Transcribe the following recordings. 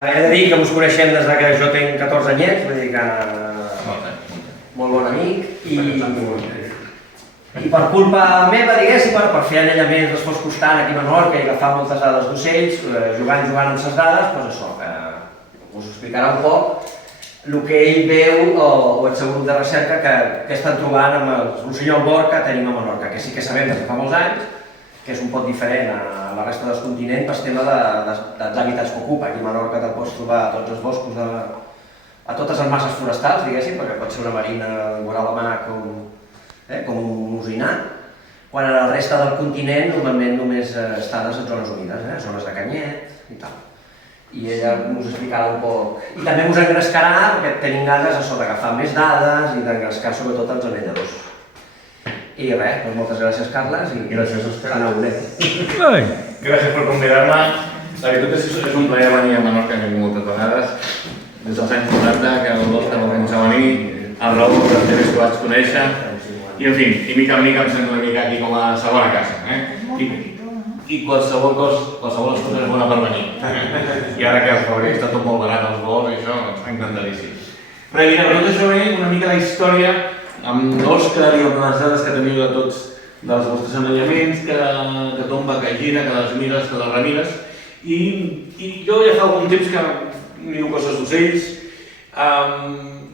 He de dir que us coneixem des que jo tinc 14 anyets, vull dir que... Molt bon amic, i per culpa meva, diguéssim, per fer anellaments d'esforç constant aquí a Menorca i agafar moltes dades d'ocells, jugant amb les dades, doncs això, que us explicarà un poc el que ell veu o el seu grup de recerca que estan trobant amb el rossinyol bord que tenim a Menorca, que sí que sabem des de fa molts anys, que és un poc diferent a la resta del continent pel tema dels hàbitats que ocupa. Aquí a Menorca te'l pots trobar a tots els boscos, a totes les masses forestals, diguéssim, perquè pot ser una marina vora la mà com un osinat, quan a la resta del continent normalment només està a les zones humides, zones de canyet i tal. I ella us explicarà un poc. I també us engrescarà, perquè tenim ganes d'agafar més dades i d'engrescar sobretot els anelladors. I res, doncs moltes gràcies, Carles, i gràcies, Òscar. Gràcies per convidar-me. La veritat és que és un plaer venir a Menorca, que he vingut moltes vegades. Des dels anys 90, que el Òscar va començar a venir, el Raül, els temes que vaig conèixer. I, en fi, mica en mica em sento una mica aquí com a segona casa. I qualsevol excusa és bona per venir. I ara que al febrer està tot molt barat als vols i això, està encantadíssim. Però mira, tot això ve una mica la història amb l'Òscar i amb les dades que teniu de tots dels vostres anellaments, que tomba, que gira, que les mires, que les remires. I jo ja fa algun temps que miro coses d'ocells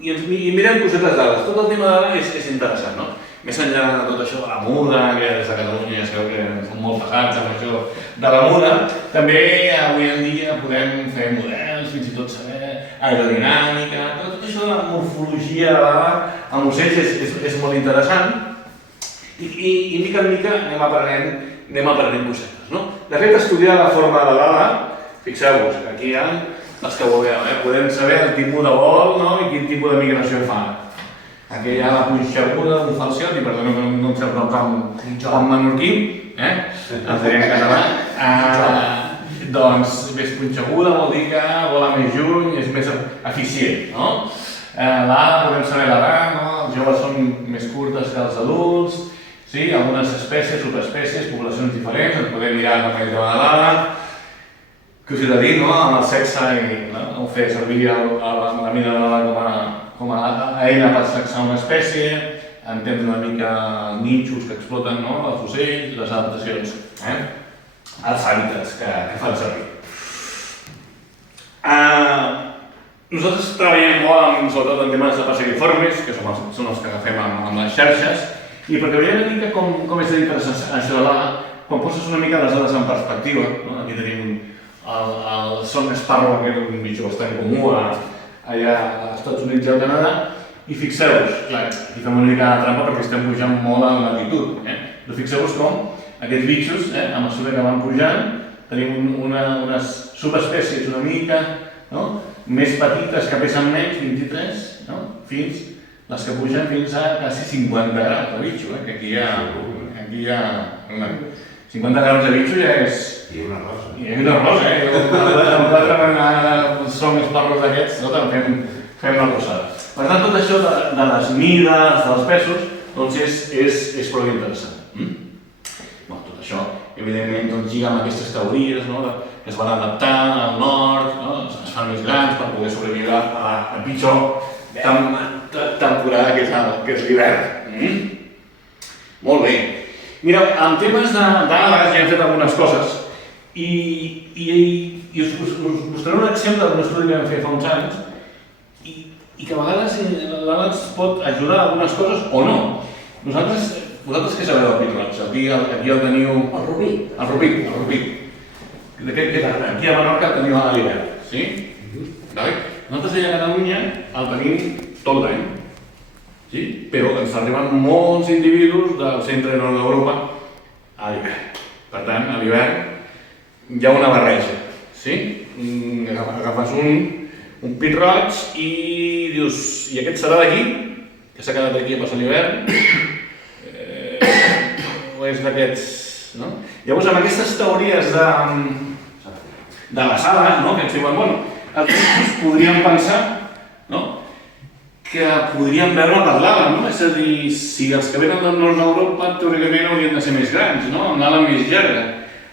i mirem cosetes dades. Tot el tema de dades és interessant, no? Més enllà de tot això de la muda, que des de Catalunya ja sabeu que som molt passats amb això de la muda, també avui en dia podem fer models, fins i tot saber aerodinàmica, tot això de la morfologia de l'ala amb ocells és molt interessant i mica en mica anem aprenent cosetes, no? De fet, estudiar la forma de l'ala, fixeu-vos que aquí hi ha els que vulgueu, podem saber el tipus de vol i quin tipus de migració fa. Aquí hi ha la punxeguda d'un falciot, i perdona que no em sap com menorquí, els diré en català. Doncs més punxeguda vol dir que vola més lluny, és més eficient, no? L'ala, podem saber l'edat, els joves són més curtes que els adults, algunes espècies, subespècies, poblacions diferents, ens podem mirar com és de l'ala. Què us he de dir, amb el sexe i fer servir la mida de l'ala com a eina per sexar una espècie, entendre una mica nínxols que exploten els ocells, les adaptacions, els hàbitats que fan servir. Nosaltres treballem molt sobretot en temes de passeriformes, que són els que agafem amb les xarxes, i perquè veiem una mica com és d'interessant això de l'ala, quan poses una mica les dades en perspectiva, aquí tenim el son sparrow, que és un mitjà bastant comú allà als Estats Units i al Canadà, i fixeu-vos, aquí fem una mica de trampa perquè estem pujant molt en latitud, però fixeu-vos com aquests bitxos, a mesura que van pujant, tenim unes subespècies una mica més petites que pesen menys, 23, fins les que pugen fins a quasi 50 grams de bitxo, que aquí hi ha 50 grams de bitxo ja és... I una rosa. I una rosa, amb quatre som esparros d'aquests, fem la rosada. Per tant, tot això de les mides, dels pesos, doncs és prou interessant. Tot això, evidentment, lliga amb aquestes teories que es van adaptar al nord, es fan més grans per poder sobreviure a la pitjor temporada que és l'hivern. Molt bé. Mireu, en temes d'ales ja hem fet algunes coses i us mostraré un exemple d'un estudi que vam fer fa uns anys i que a vegades l'ala ens pot ajudar a algunes coses o no. Vosaltres què sabeu del pit-roig? Aquí el teniu... El rubí. El rubí. Aquí a Menorca el teniu a l'hivern, sí? Nosaltres allà a Catalunya el tenim tot l'any, però ens arriben molts individus del centre i nord d'Europa a l'hivern. Per tant, a l'hivern hi ha una barreja, agafes un pit-roig i dius, i aquest serà d'aquí, que s'ha quedat aquí a passar l'hivern, o és d'aquests, no? Llavors, amb aquestes teories de les ales, que ens diuen, els bichos podríem pensar que podríem veure per l'ala, és a dir, si els que venen del nord d'Europa teòricament haurien de ser més grans, amb l'ala més llarga.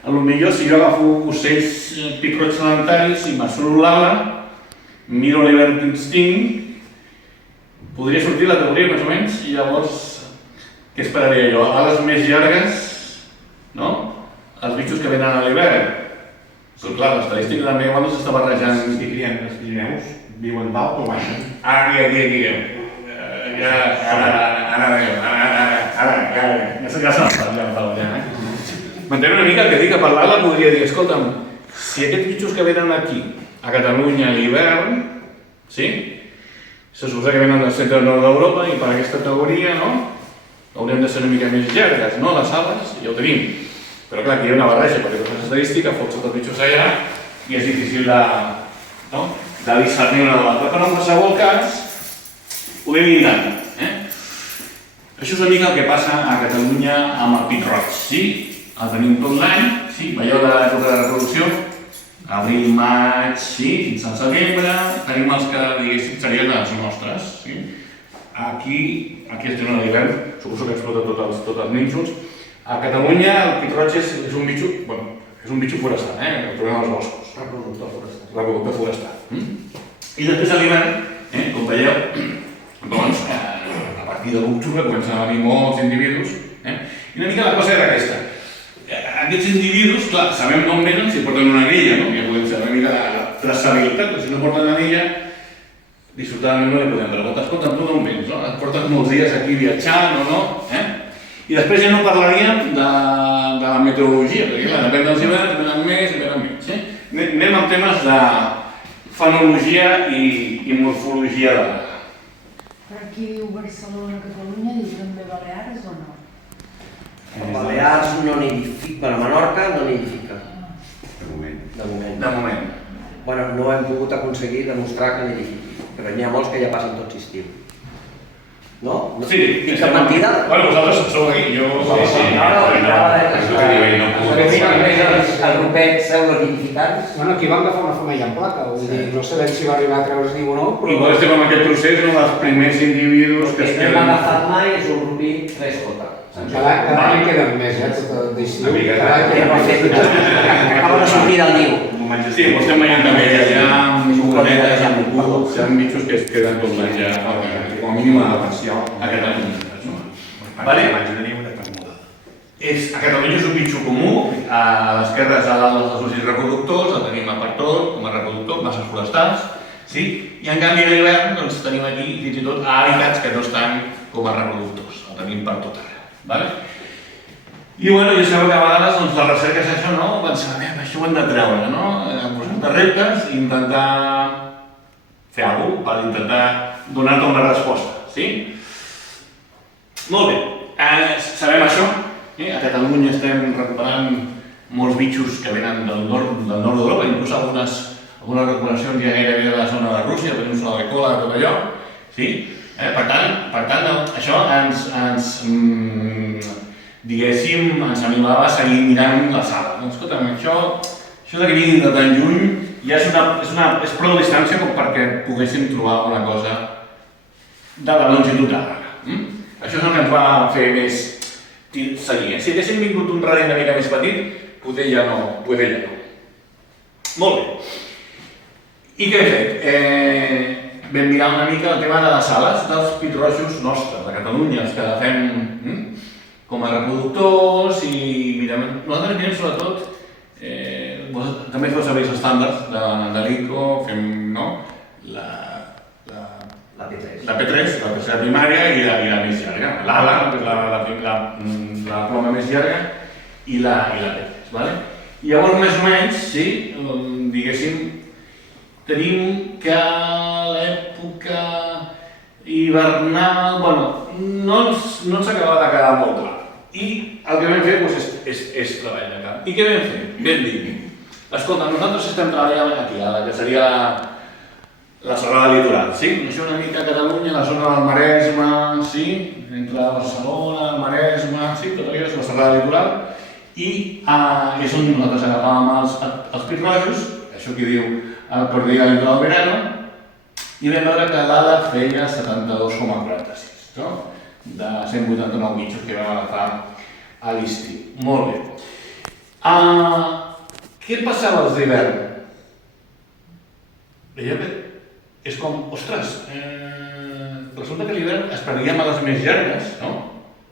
potser si jo agafo ocells pic-roig sedentaris i m'assolo l'ala, miro l'hivern d'instint, podria sortir la teoria més o menys, i llavors què esperaria jo? Ales més llargues, no? Els bitxos que venen a l'hivern. Però clar, l'estadística també igual no s'està barrejant. Els que crien els Pirineus viuen dalt o baixen? Aquí. Ja s'ha notat, ja. M'entén una mica el que dic, que per l'ala podria dir, escolta'm, si aquests bitxos que venen aquí, a Catalunya a l'hivern, sí? Se suposa que venen del centre nord d'Europa i per aquesta teoria, no? Haurien de ser una mica més llargues, no? Les ales, ja ho tenim. Però clar, aquí hi ha una barreja, perquè tu fas estadística, fots tots els bitxos allà i és difícil de discernir una de l'altra. Però en qualsevol cas, ho anem mirant. Això és una mica el que passa a Catalunya amb el pic-roig, sí? El tenim tot l'any, sí? Veieu l'època de reproducció? Abril, maig, sí? Fins al setembre, tenim els que, diguéssim, serien els nostres, sí? Aquí estem en l'hivern, suposo que explota tots els nínxols. A Catalunya el pic-roig és un bitxo forestal, el trobem als boscos. Reproductor forestal. I després a l'hivern, com veieu, doncs, a partir de l'octubre comencen a venir molts individus, i una mica la cosa era aquesta. Aquests individus, clar, sabem d'on venen si porten una grilla, no? Ja podem saber una mica la traçabilitat, però si no porten una grilla, dissortadament no li podem preguntar, escolta, tu d'on vens, no? Et portes molts dies aquí viatjant o no? I després ja no parlaríem de la meteorologia, perquè clar, depèn dels hiverns, venen més i venen menys. Anem amb temes de fenologia i morfologia de l'aire. Per aquí diu Barcelona, Catalunya, diu també Balears o no? A Balears no nidifica, a Menorca no nidifica. De moment. Bueno, no hem pogut aconseguir demostrar que nidifiqui, però n'hi ha molts que ja passen tot l'estiu. No? Sí. Dic cap mentida? Bueno, vosaltres sou aquí, jo... Sí. El grupet pseudonidificants. Bueno, aquí van agafar una femella en placa, vull dir, no sabem si va arribar a treure's ni o no, però... Igual estem en aquest procés, no dels primers individus que es Que hem queden... agafat mai és un grupit 3J. Cada any queden més, tot d'estiu. Cada any Que queden més. acaba de sortir del niu. Sí, ho estem veient també, hi ha sucoretes, hi ha bitxos que es queden tot l'any ja, com a mínim a Catalunya. Vale? A Catalunya és un bitxo comú, a l'esquerra és a dalt dels ocells reproductors, el tenim a per tot, com a reproductor, masses forestals, sí? I en canvi a l'hivern doncs, tenim aquí fins i tot hàbitats que no estan com a reproductors, el tenim per tot arreu. Vale? I bueno, ja sabeu que a vegades doncs, la recerca és això, no? Pensar, això ho hem de treure, no? Posar-te reptes i intentar fer alguna cosa per intentar donar-te una resposta, sí? Molt bé, sabem això, a Catalunya estem recuperant molts bitxos que venen del nord d'Europa, inclús algunes recuperacions ja gairebé de la zona de Rússia, la península de Kola, tot allò, sí? Per tant, això diguéssim, ens animava a seguir mirant la sala. Escolta'm, això de que vinguin de tan lluny ja és prou distància com perquè poguéssim trobar una cosa de la longitud de l'arbre. Això és el que ens va fer més seguir. Si haguéssim vingut un radi una mica més petit, poder ja no. Molt bé. I què hem fet? Vam mirar una mica el tema de les ales dels pic-rojos nostres, de Catalunya, els que agafem com a reproductors i nosaltres mirem sobretot, també feu servir els estàndards de l'ICO, fem la P3, la tercera primària i la més llarga, l'ala, la ploma més llarga i la P3. I llavors més o menys, sí, diguéssim, tenim que l'època hivernal, no ens acaba de quedar molt clar. I el que vam fer és treball de camp. I què vam fer? Vam dir, escolta, nosaltres estem treballant aquí, a la que seria la zona del litoral, sí? Això una mica a Catalunya, la zona del Maresme, sí? Entre Barcelona, el Maresme, sí? Tot allò és la zona del litoral. I és on nosaltres agafàvem els pic-rojos, això que diu el Cordial del Verano, i vam veure que l'ala feia 72,46, no? De 189 bitxos que vam agafar a l'estiu. Molt bé. Què passava als d'hivern? És com, ostres, resulta que a l'hivern esperaríem a les més llargues, no?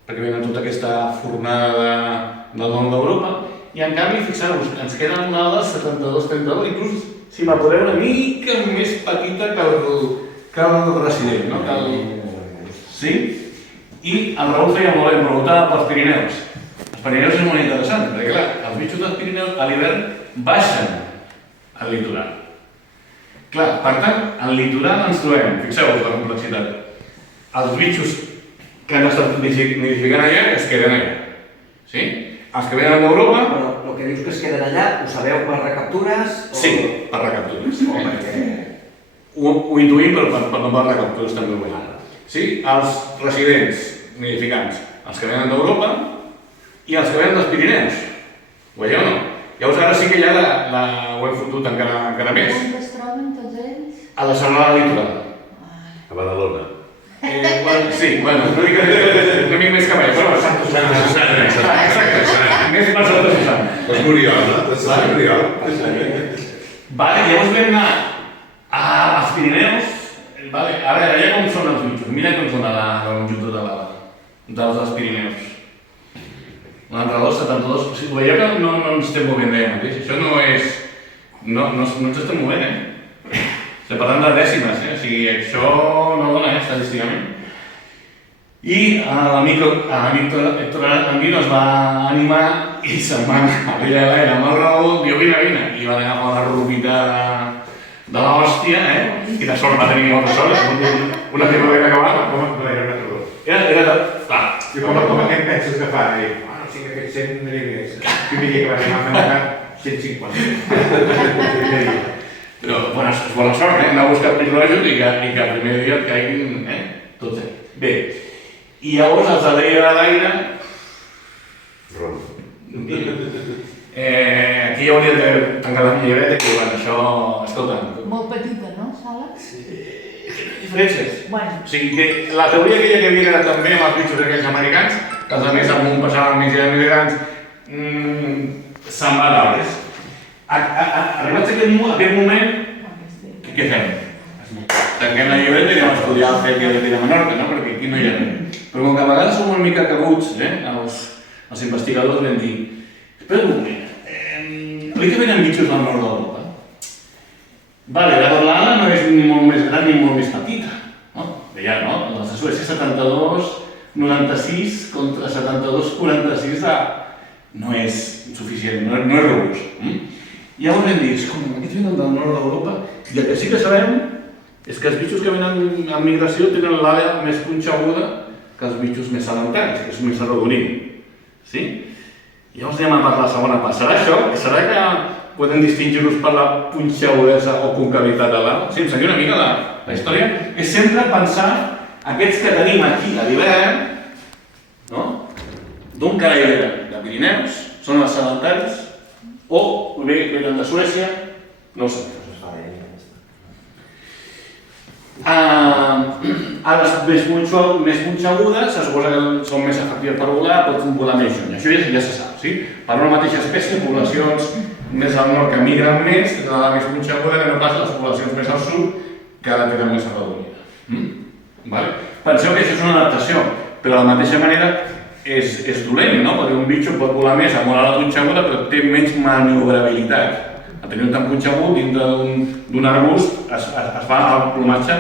Perquè venen tota aquesta fornada del nord d'Europa, i en canvi, fixeu-vos, ens queden onades 72-32, inclús si m'apureu una mica més petita que el resident, no? Sí? I el Raül feia molt bé, em preguntava pels Pirineus. Els Pirineus és molt interessant, perquè clar, els bitxos dels Pirineus a l'hivern baixen al litoral. Clar, per tant, al litoral ens trobem, fixeu-vos la complexitat, els bitxos que han estat nidificant allà es queden allà. Sí? Els que venen d'Europa... Però el que dius que es queden allà, ho sabeu per recaptures? Sí, per recaptures. Ho intuïm, però no per recaptures també ho veiem. Sí? Els residents nidificants, els que venen d'Europa i els que venen dels Pirineus. Ho veieu o no? Llavors ara sí que ja ho hem fotut encara més. On es troben tots ells? A la serralada litoral. A Badalona. Sí, bueno, una mica més que mai, però Sant Susana. exacte, més per Santa Susana. És Muriol, no? És Sant Muriol. Vale, llavors vam anar als Pirineus. Vale, a veure, allà com són els bitxos. Mira com són a la longitud dels Pirineus. L'32, 72, o sigui, veieu que no ens estem movent d'allà mateix. Això no és... No ens estem movent, Estem parlant de dècimes, o sigui, això no dona, estadísticament. I l'amic Héctor Andino es va animar i se'n va anar a Villaela amb el Raül, diu, vine, i va anar a la rupita de l'hòstia, i de sort va tenir molta sort, una primavera acabada. Com era una tardor? Era clar. I com què penses que fa? Bueno, sí que aquest 100 milímetres. El primer dia que va anar a fer 150. Però, bueno, és bona sort, anar a buscar el micròjut i que el primer dia et caiguin, tots ells. Bé, i llavors els de l'Eia de l'Aire... Ron. Aquí ja hauria de tancar la milloreta i bueno, això, escolta... Molt petita, no, sala? Diferències. Bueno. O sigui que la teoria aquella que havia era també amb els bitxos aquells americans, que els altres amb un passaven més grans, se'n va d'arbres. Arribats a aquest moment, què fem? Tanquem la llibreta i anem a estudiar el fet de Menorca, no? Perquè aquí no hi ha res. Però com que a vegades som una mica cabuts, els investigadors vam dir espera un moment, oi que venen bitxos del nord d'Europa? Vale, la Dorlana no és ni molt més gran ni molt més petita, no? Veia, no? Els de Suècia 72-96 contra 72-46 no és suficient, no és robust. Llavors vam dir, escolta, aquests venen del nord d'Europa i el que sí que sabem és que els bitxos que venen en migració tenen l'ala més punxeguda que els bitxos més sedentaris, que és més arrodonit. Sí? Llavors anem a per la segona part. Serà això? Serà que podem distingir-los per la punxegudesa o concavitat de l'ala? Sí, em seguia una mica la història. És sempre pensar aquests que tenim aquí a l'hivern, no? D'un carall de Pirineus, són els sedentaris, o venen de Suècia, no ho sé. A les més punxegudes, se suposa que són més efectives per volar, pot volar més lluny. Això ja se sap, sí? Per una mateixa espècie, poblacions més al nord que migren més, la més punxeguda que no pas les poblacions més al sud, que la tenen més arrodonida. Penseu que això és una adaptació, però de la mateixa manera és dolent, no? Perquè un bitxo pot volar més amb una ala punxeguda, però té menys maniobrabilitat. A tenir un tan punxegut dintre d'un arbust es fa el plomatge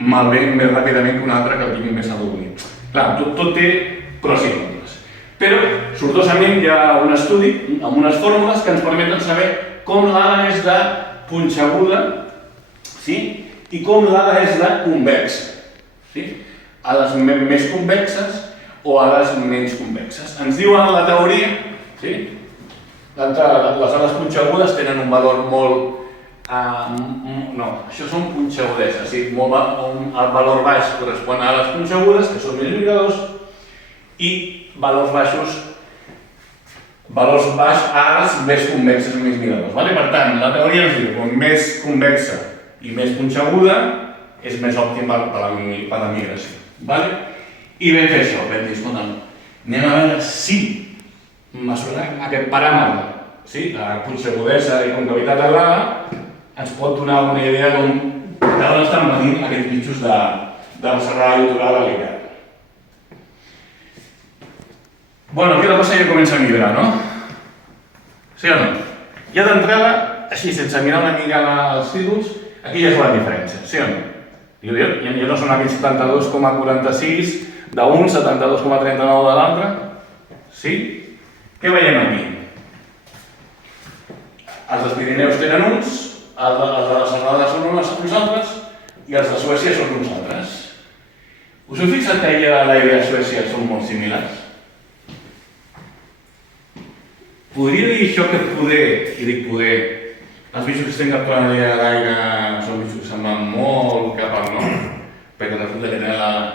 malbé més ràpidament que un altre que el tingui més adormit. Clar, tot té pros i contres. Però, sortosament, hi ha un estudi amb unes fórmules que ens permeten saber com l'ala és de punxeguda, sí? I com l'ala és de convexa. Sí? A les més convexes o a les menys convexes. Ens diuen la teoria, sí? Les ales punxegudes tenen un valor molt... no, això són punxegudeses, sí? El valor baix correspon a ales punxegudes, que són més migradors, i valors baixos a ales més convexes i més migradors. Per tant, la teoria ens diu que més convexa i més punxeguda és més òptim per la migració. I vam fer això, vam dir, escolta, anem a veure si mesurar aquest paràmetre la punxegudesa i concavitat aglada, ens pot donar una idea d'on estan venint aquests bitxos de la serrada litoral a l'hivern. Bueno, aquí la cosa ja comença a millorar, no? Sí o no? Ja d'entrada, així, sense mirar una mica els títols, aquí ja es veuen diferències, sí o no? Ja no són aquells 72,46 d'un, 72,39 de l'altre. Sí? Què veiem aquí? Els dels Pirineus tenen uns, els de la Serrada són uns altres i els de Suècia són uns altres. Us heu fixat que l'aire a Suècia són molt similars? Podria dir això que poder, i dic poder, els bitxos que estem capturant a l'aire són bitxos que se'n van molt cap al nord, perquè resulta que tenen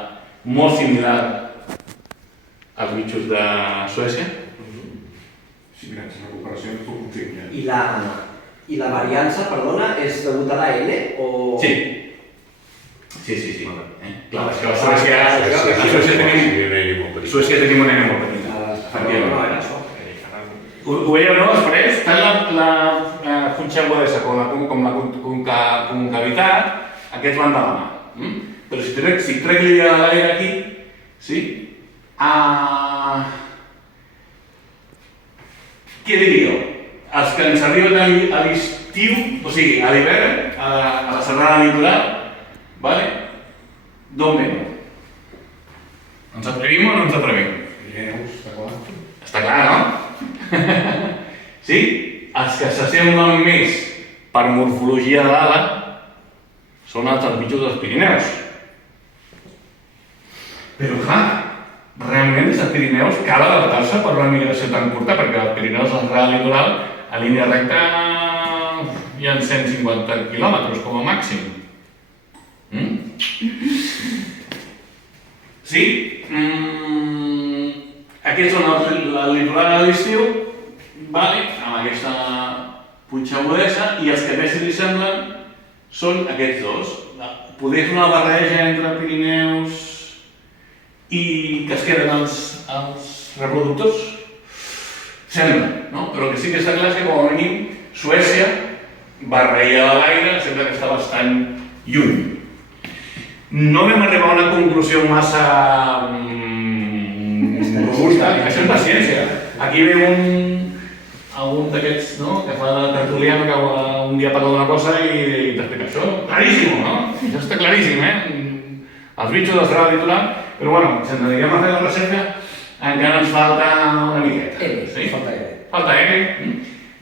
molt similar als bitxos de Suècia. Sí, mira, és una comparació amb tu conflicte. I la variança, perdona, és degut a l'AN o...? Sí. Sí. Clar, és que a Suècia tenim una nena molt petita. No, era això. Ho veieu, no? Després, tant la punxegudesa com la concavitat, aquests van de la mà. Però si trec l'idea de l'aire aquí, sí? Què diríeu? Els que ens arriben a l'estiu, o sigui, a l'hivern, a la serrada litoral, d'on venen? Ens atrevim o no ens atrevim? Pirineus, està clar. Està clar, no? Sí? Els que s'assemblen més per morfologia d'ala són els bitxos dels Pirineus. Però clar, realment des dels Pirineus cal adaptar-se per una migració tan curta, perquè els Pirineus al serrada litoral a línia recta hi ha 150 quilòmetres com a màxim. Sí? Aquests són el litoral a l'estiu, amb aquesta punxegudesa, i els que més li semblen són aquests dos. Poder fer una barreja entre Pirineus i que es queden els reproductors? Sembla, no? Però el que sí que està clar és que com a mínim Suècia barreja de l'aire, sembla que està bastant lluny. No vam arribar a una conclusió massa robusta, això és paciència. Aquí ve algun d'aquests, no?, que fa de tertuliano que un dia parla d'una cosa i t'explica això. Claríssim, no? Això està claríssim, Els bitxos de la serrada litoral, però bueno, si ens anirem a fer la recerca, encara ens falta una miqueta. Sí? Falta aire.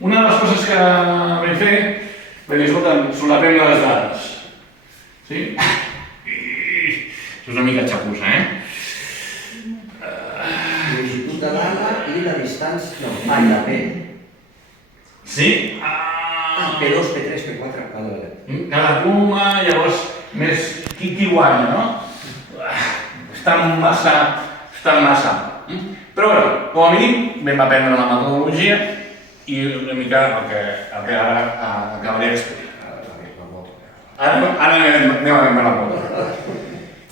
Una de les coses que vam fer, vam dir, escolta, solapem les dades. Sí? Això és una mica xapussa, Longitud de l'ala i la distància... No, la P. Sí? P2, P3, P4, Cada pluma, llavors, més qui guanya, no? Estan massa... Però bueno, com a mínim vam aprendre la metodologia i una mica el que ara acabaré d'explicar. Ara anem a veure la foto.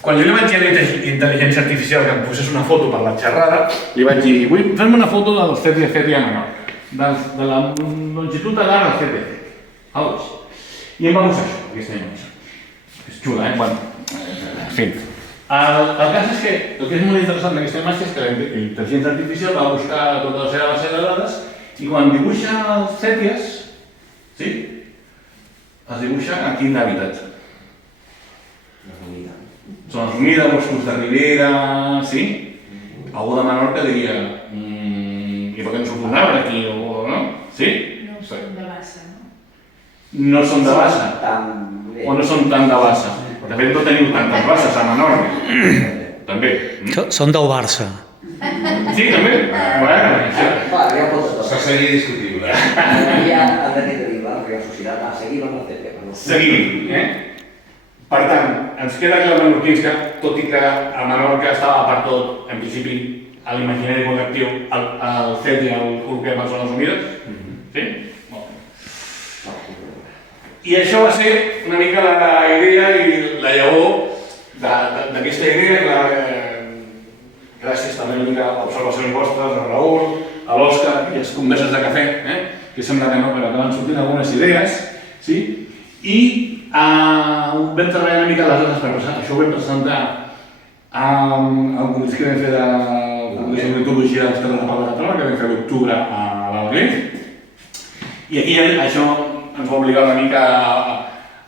Quan jo li vaig dir a l'intel·ligència artificial que em posés una foto per la xerrada, li vaig dir, vull fer-me una foto del CTC a Menorca, de la longitud de l'ara del CTC. I em va posar això, aquesta imatge. És xula, Bueno, en fi. El cas és que el que és molt interessant d'aquesta imatge és que la intel·ligència artificial va buscar tota la seva base de dades i quan dibuixa els sèpies, sí? Els dibuixa en quin hàbitat? Són els humida, boscos de ribera, sí? Algú de Menorca diria, i per què no surt un arbre aquí, no? Sí? No són de bassa, no? No són de bassa? O no són tan de bassa? De fet, no teniu tantes basses a Menorca. També. Són del Barça. Sí, també? Bueno, Això seria discutible. seguim, Per tant, ens queda clar menorquins que, tot i que a Menorca estava per tot, en principi, a l'imaginari col·lectiu, el fet i el col·loquem a zones humides. Sí? I això va ser una mica la idea i la llavor d'aquesta idea, gràcies també una mica a observacions vostres, a Raül, a l'Òscar i les converses de cafè, que sembla que no, però acaben sortint algunes idees, sí? I vam treballar una mica les dades per passar, això ho vam presentar al congrés que vam fer de Congrés d'Ornitologia dels Terres de Pau de Catalunya, que vam fer a l'octubre a l'Alguer. I aquí això ens va obligar una mica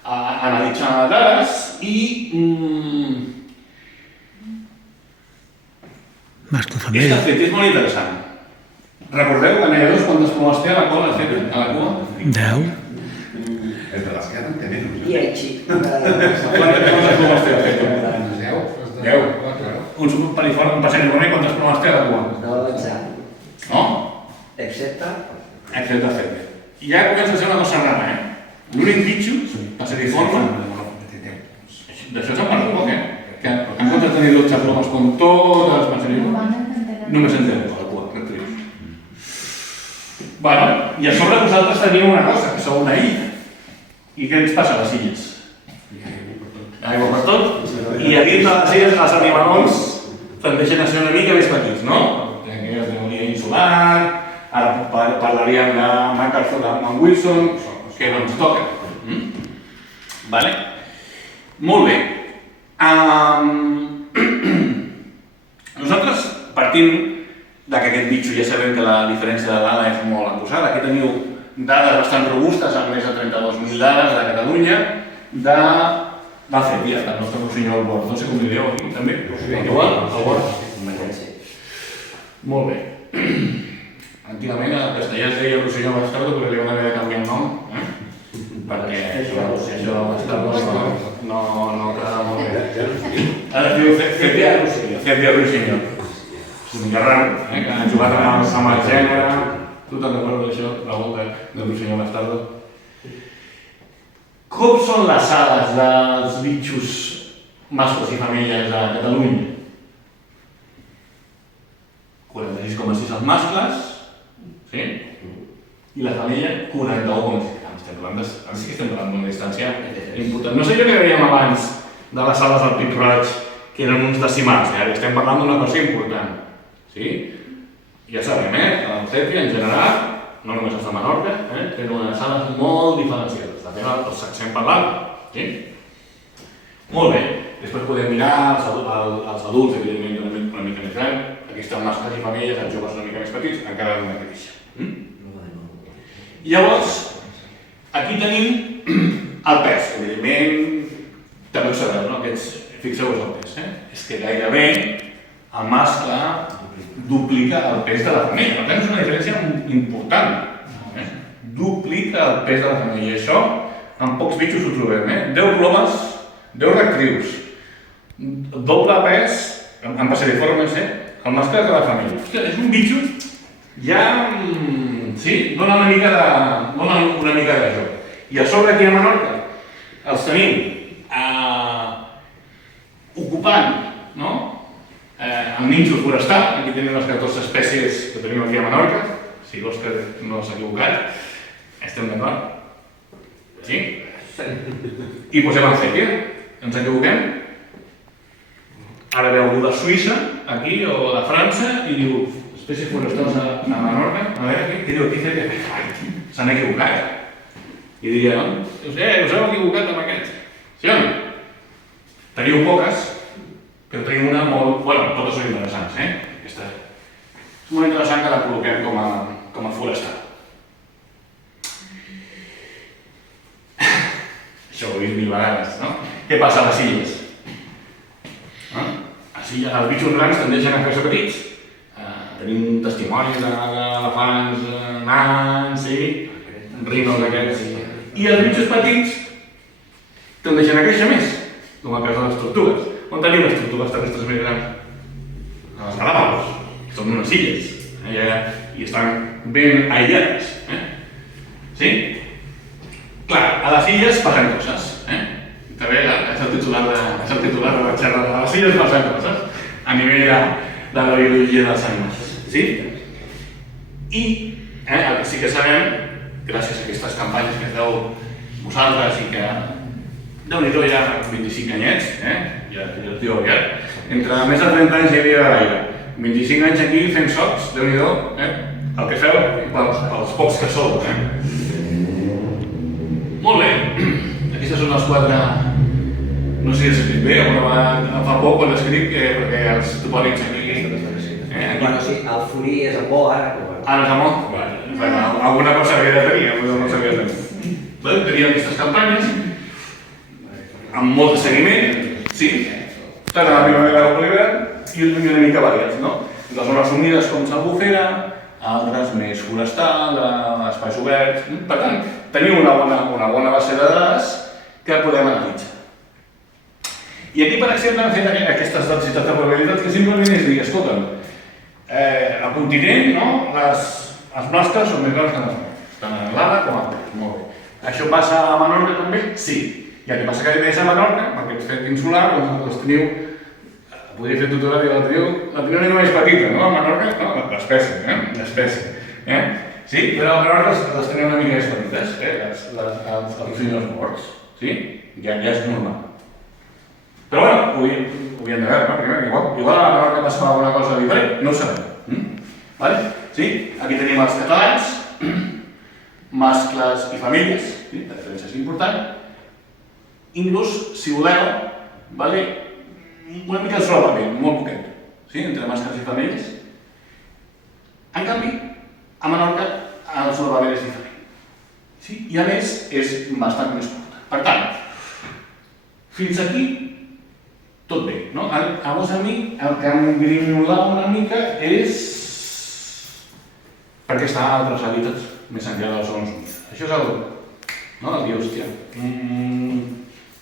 a analitzar dades i Aquest fet és molt interessant. Recordeu que n'hi ha dos quantes plomes té a la cua? 10. El de l'esquerra en té menys. I així. Quantes plomes té a la cua? 10. Un passarí vermell, quantes plomes té a la cua? 12. No? Excepte... Excepte. I ja comença a ser una cosa rara, L'únic bitxo, passeriforme, d'això se'n parla poc, que en comptes de tenir 12 plomes com totes les passeriformes, només en té 10 a la cua, Bueno, i a sobre vosaltres teniu una cosa, que sou una illa. I què ens passa a les illes? Aigua per tot. I a dins de les illes els animalons tendeixen a ser una mica més petits, no? Tenim una illa insular, ara parlaríem de MacArthur, de Wilson, que no ens toca. Vale? Molt bé. Nosaltres partim que aquest bitxo ja sabem que la diferència de dada és molt acusada. Aquí teniu dades bastant robustes, amb més de 32.000 dades de Catalunya, del CEPIA, del nostre senyor Albor. No sé com li dieu aquí, també. Igual, Albor. Molt bé. Antigament a castellà es deia Rosselló Bastardo, però li van haver de canviar el nom, perquè això no quedava molt bé. Ara es diu CEPIA Rosselló. És una mica raro, que han jugat amb el gènere. Tu te'n recordes d'això, Raül, del Rosselló Bastardo? Com són les ales dels bitxos mascles i femelles a Catalunya? 46,6 els mascles, sí? I la femella 41,6. Estem parlant d'una distància important. No sé jo què veiem abans de les ales del pit roig, que eren uns decimals, ara estem parlant d'una cosa important. Sí? Ja sabem, el CEPIA en general, no només els de Menorca, tenen unes ales molt diferenciades. De fet, els estem parlant. Sí? Molt bé. Després podem mirar els adults, evidentment, una mica més grans. Aquí estan mascles i femelles, els joves una mica més petits, encara una mica créixer. Llavors, aquí tenim el pes. Evidentment, també ho sabeu, no? Fixeu-vos el pes. És que gairebé el mascle duplica el pes de la femella. Per tant, és una diferència important. Duplica el pes de la femella. I això, en pocs bitxos ho trobem. 10 plomes, 10 rectrius. Doble pes, en passeriformes, el mascle de la femella. Hòstia, és un bitxo ja... Sí, dona una mica de joc. I a sobre aquí a Menorca els tenim ocupant, no? El nínxol forestal, aquí tenim les 14 espècies que tenim aquí a Menorca, si l'Òscar no s'ha equivocat, estem d'acord? Sí? I posem el CEPIA, ens equivoquem? Ara veu de Suïssa, aquí, o de França, i diu, espècies forestals a Menorca, a veure aquí, què diu aquí CEPIA? S'han equivocat. I diria, us heu equivocat amb aquest. Sí o no? Teniu poques, però tenim una molt... Bueno, totes són interessants, Aquesta és molt interessant que la col·loquem com a forestal. Això ho he vist 1000 vegades, no? Què passa a les illes? Els bitxos grans tendeixen a fer-se petits. Tenim testimonis d'elefants nans, rinos aquests. I els bitxos petits tendeixen a créixer més, com el cas de les tortugues. On tenim les tortugues terrestres més grans? A les Galápagos. Són unes illes. I estan ben aïllades. Sí? Clar, a les illes passen coses. També és el titular de la xerrada. A les illes passen coses a nivell de la biologia dels animals. Sí? I el que sí que sabem, gràcies a aquestes campanyes que feu vosaltres i que Déu-n'hi-do ja 25 anyets, ja es diu aviat, entre més de 30 anys hi havia gaire 25 anys aquí fent socs, Déu-n'hi-do, el que feu pels pocs que sou. Molt bé, aquestes són les 4... No sé si has escrit bé, fa poc quan he escrit perquè els topònims aquí... Bueno, sí, el Furí és el bo ara. Ah, no és el bo? Bueno, alguna cosa havia de tenir, no s'havia de tenir. Teníem aquestes campanyes, amb molt de seguiment, sí, tant a la primavera com a l'hivern, i una mica variats, no? Les zones humides com s'Albufera, altres més forestal, espais oberts... Per tant, tenim una bona base de dades que podem analitzar. I aquí, per exemple, hem fet aquestes densitats de probabilitat que simplement és dir, escolta'm, al continent, no? Els nostres són més grans que les nostres, tant en l'Ara com a altres. Molt bé. Això passa a Menorca també? Sí. I el que passa que més a Menorca, perquè ets fet insular, doncs teniu, podria fer tutorial, la teniu una mica més petita, no? A Menorca, no? L'espècie, Sí, però a Menorca les teniu una mica més petites, els rifles morts, sí? Ja és normal. Però bueno, ho havíem de veure, no? Primer, igual a Menorca passava alguna cosa diferent, no ho sabem. Vale? Sí? Aquí tenim els catalans, mascles i famílies, sí? La diferència és important. Inclús, si voleu, vale? Una mica de solapament, molt poquet, sí? Entre mascles i famílies. En canvi, a Menorca el solapament és diferent. Sí? I a més, és bastant més curta. Per tant, fins aquí tot bé, no? Llavors a mi el que em grinyola una mica és perquè està a altres hàbitats més enllà de les zones humides. Això és el... no? El dir, hòstia...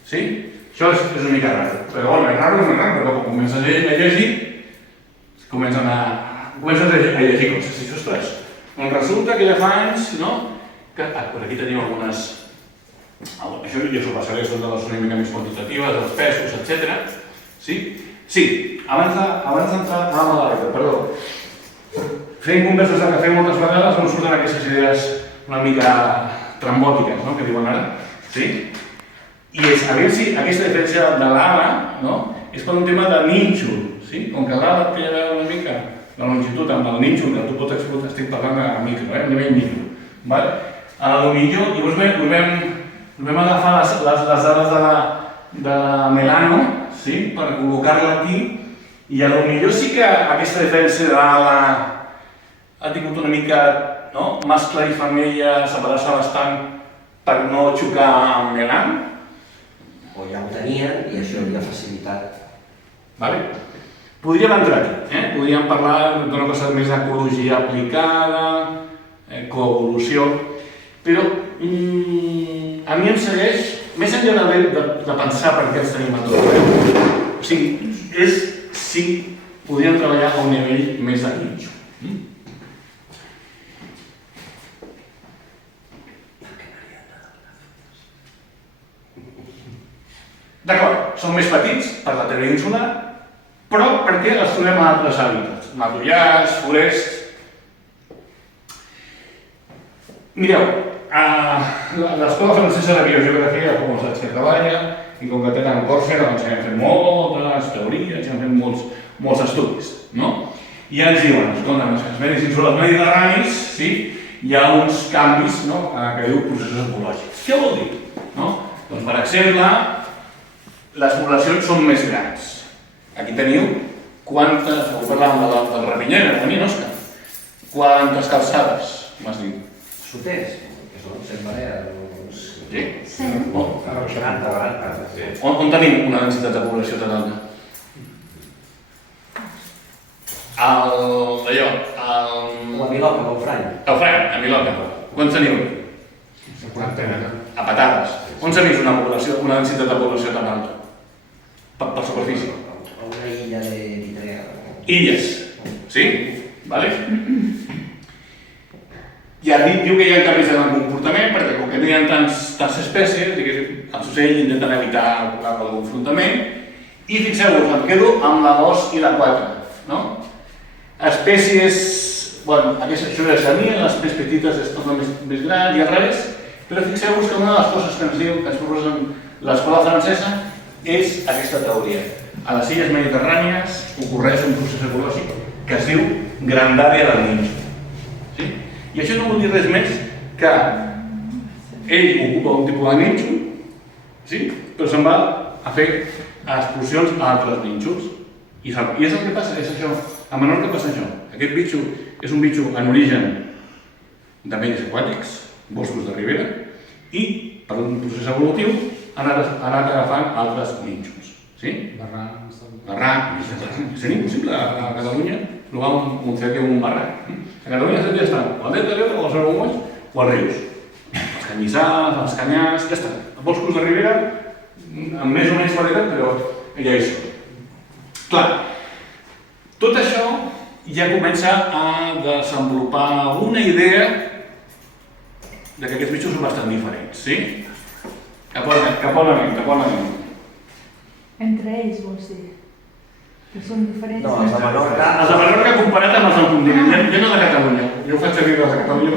Sí? Això és una mica raro. Però bueno, és raro, però quan comences a llegir, comences a llegir coses. I ostres, doncs resulta que ja fa anys, no? Que, per aquí tenim algunes... Això ja s'ho passaré, són de les una mica més quantitatives, els pesos, etc. Sí? Sí, abans d'entrar a la lectura, perdó. Fent converses de cafè moltes vegades on surten aquestes idees una mica trambòtiques, no?, que diuen ara. Sí? I és, a veure si aquesta diferència de l'ala, no?, és per un tema de nínxol, sí? Com que l'ala té a veure una mica la longitud amb el nínxol, que tu pots estic parlant a micro, a nivell micro. Vale? Potser, llavors vam agafar les dades de la Melano, sí? Per col·locar-la aquí, i potser sí que aquesta diferència de l'ala ha tingut una mica, no? Mascle i femella separar-se bastant per no xocar amb Melan. O ja ho tenien i això havia facilitat. Vale? Podríem entrar aquí, podríem parlar d'una cosa més d'ecologia aplicada, coevolució, però a mi em segueix, més enllà de pensar per què els tenim a tot arreu, o sigui, és si podríem treballar a un nivell més de nínxol. D'acord, són més petits per la teoria insular, però perquè els trobem a altres hàbitats, matollars, forests... Mireu, l'escola francesa de biogeografia, com saps que treballa, i com que tenen Còrsega, doncs hem fet moltes teories, hem fet molts estudis, no? I ens diuen, escolta, els medis insulars mediterranis, sí, hi ha uns canvis, no?, que diu processos ecològics. Què vol dir? No? Doncs, per exemple, les poblacions són més grans. Aquí teniu quantes, avui parlàvem del Rapinyera, de mi, Òscar, quantes calçades, m'has dit? Soters, que són 100 maneres. Sí? 100. On tenim una densitat de població tan alta? La Miloca, l'Ofrany. L'Ofrany, a Miloca. Quants teniu? 50. A Patades. On s'ha vist una densitat de població tan alta? Per superfície. A una illa d'Eritrea. Illes. Sí? Vale? Ja diu que hi ha canvis en el comportament, perquè com que no hi ha tantes espècies, els ocells intenten evitar el confrontament, i fixeu-vos, em quedo amb la 2 i la 4, no? Espècies, bueno, això ja sabia, les més petites es tornen més grans i al revés, però fixeu-vos que una de les coses que ens diu, que ens proposa l'escola francesa, és aquesta teoria. A les illes mediterrànies ocorreix un procés ecològic que es diu grandària del nínxol. Sí? I això no vol dir res més que ell ocupa un tipus de nínxol, sí? Però se'n va a fer explosions a altres nínxols. I és el que passa, és això. A Menorca passa això. Aquest bitxo és un bitxo en origen de medis aquàtics, boscos de ribera, i per un procés evolutiu han anat agafant altres nínxols. Sí? Barranc, és impossible a Catalunya trobar un cercle o un barranc. A Catalunya els cercles estan o al delta de l'Ebre, o als aigües, o als rius. Els canyissars, els canyars, ja estan. Els boscos de ribera, amb més o menys varietat, però ja hi són. Clar, tot això ja comença a desenvolupar una idea de que aquests bitxos són bastant diferents, sí? Cap on anem? Entre ells, vols dir? Que són diferents? No, els de Menorca... Els de Menorca comparat amb els del continent, jo no de Catalunya. Jo faig servir els de Catalunya,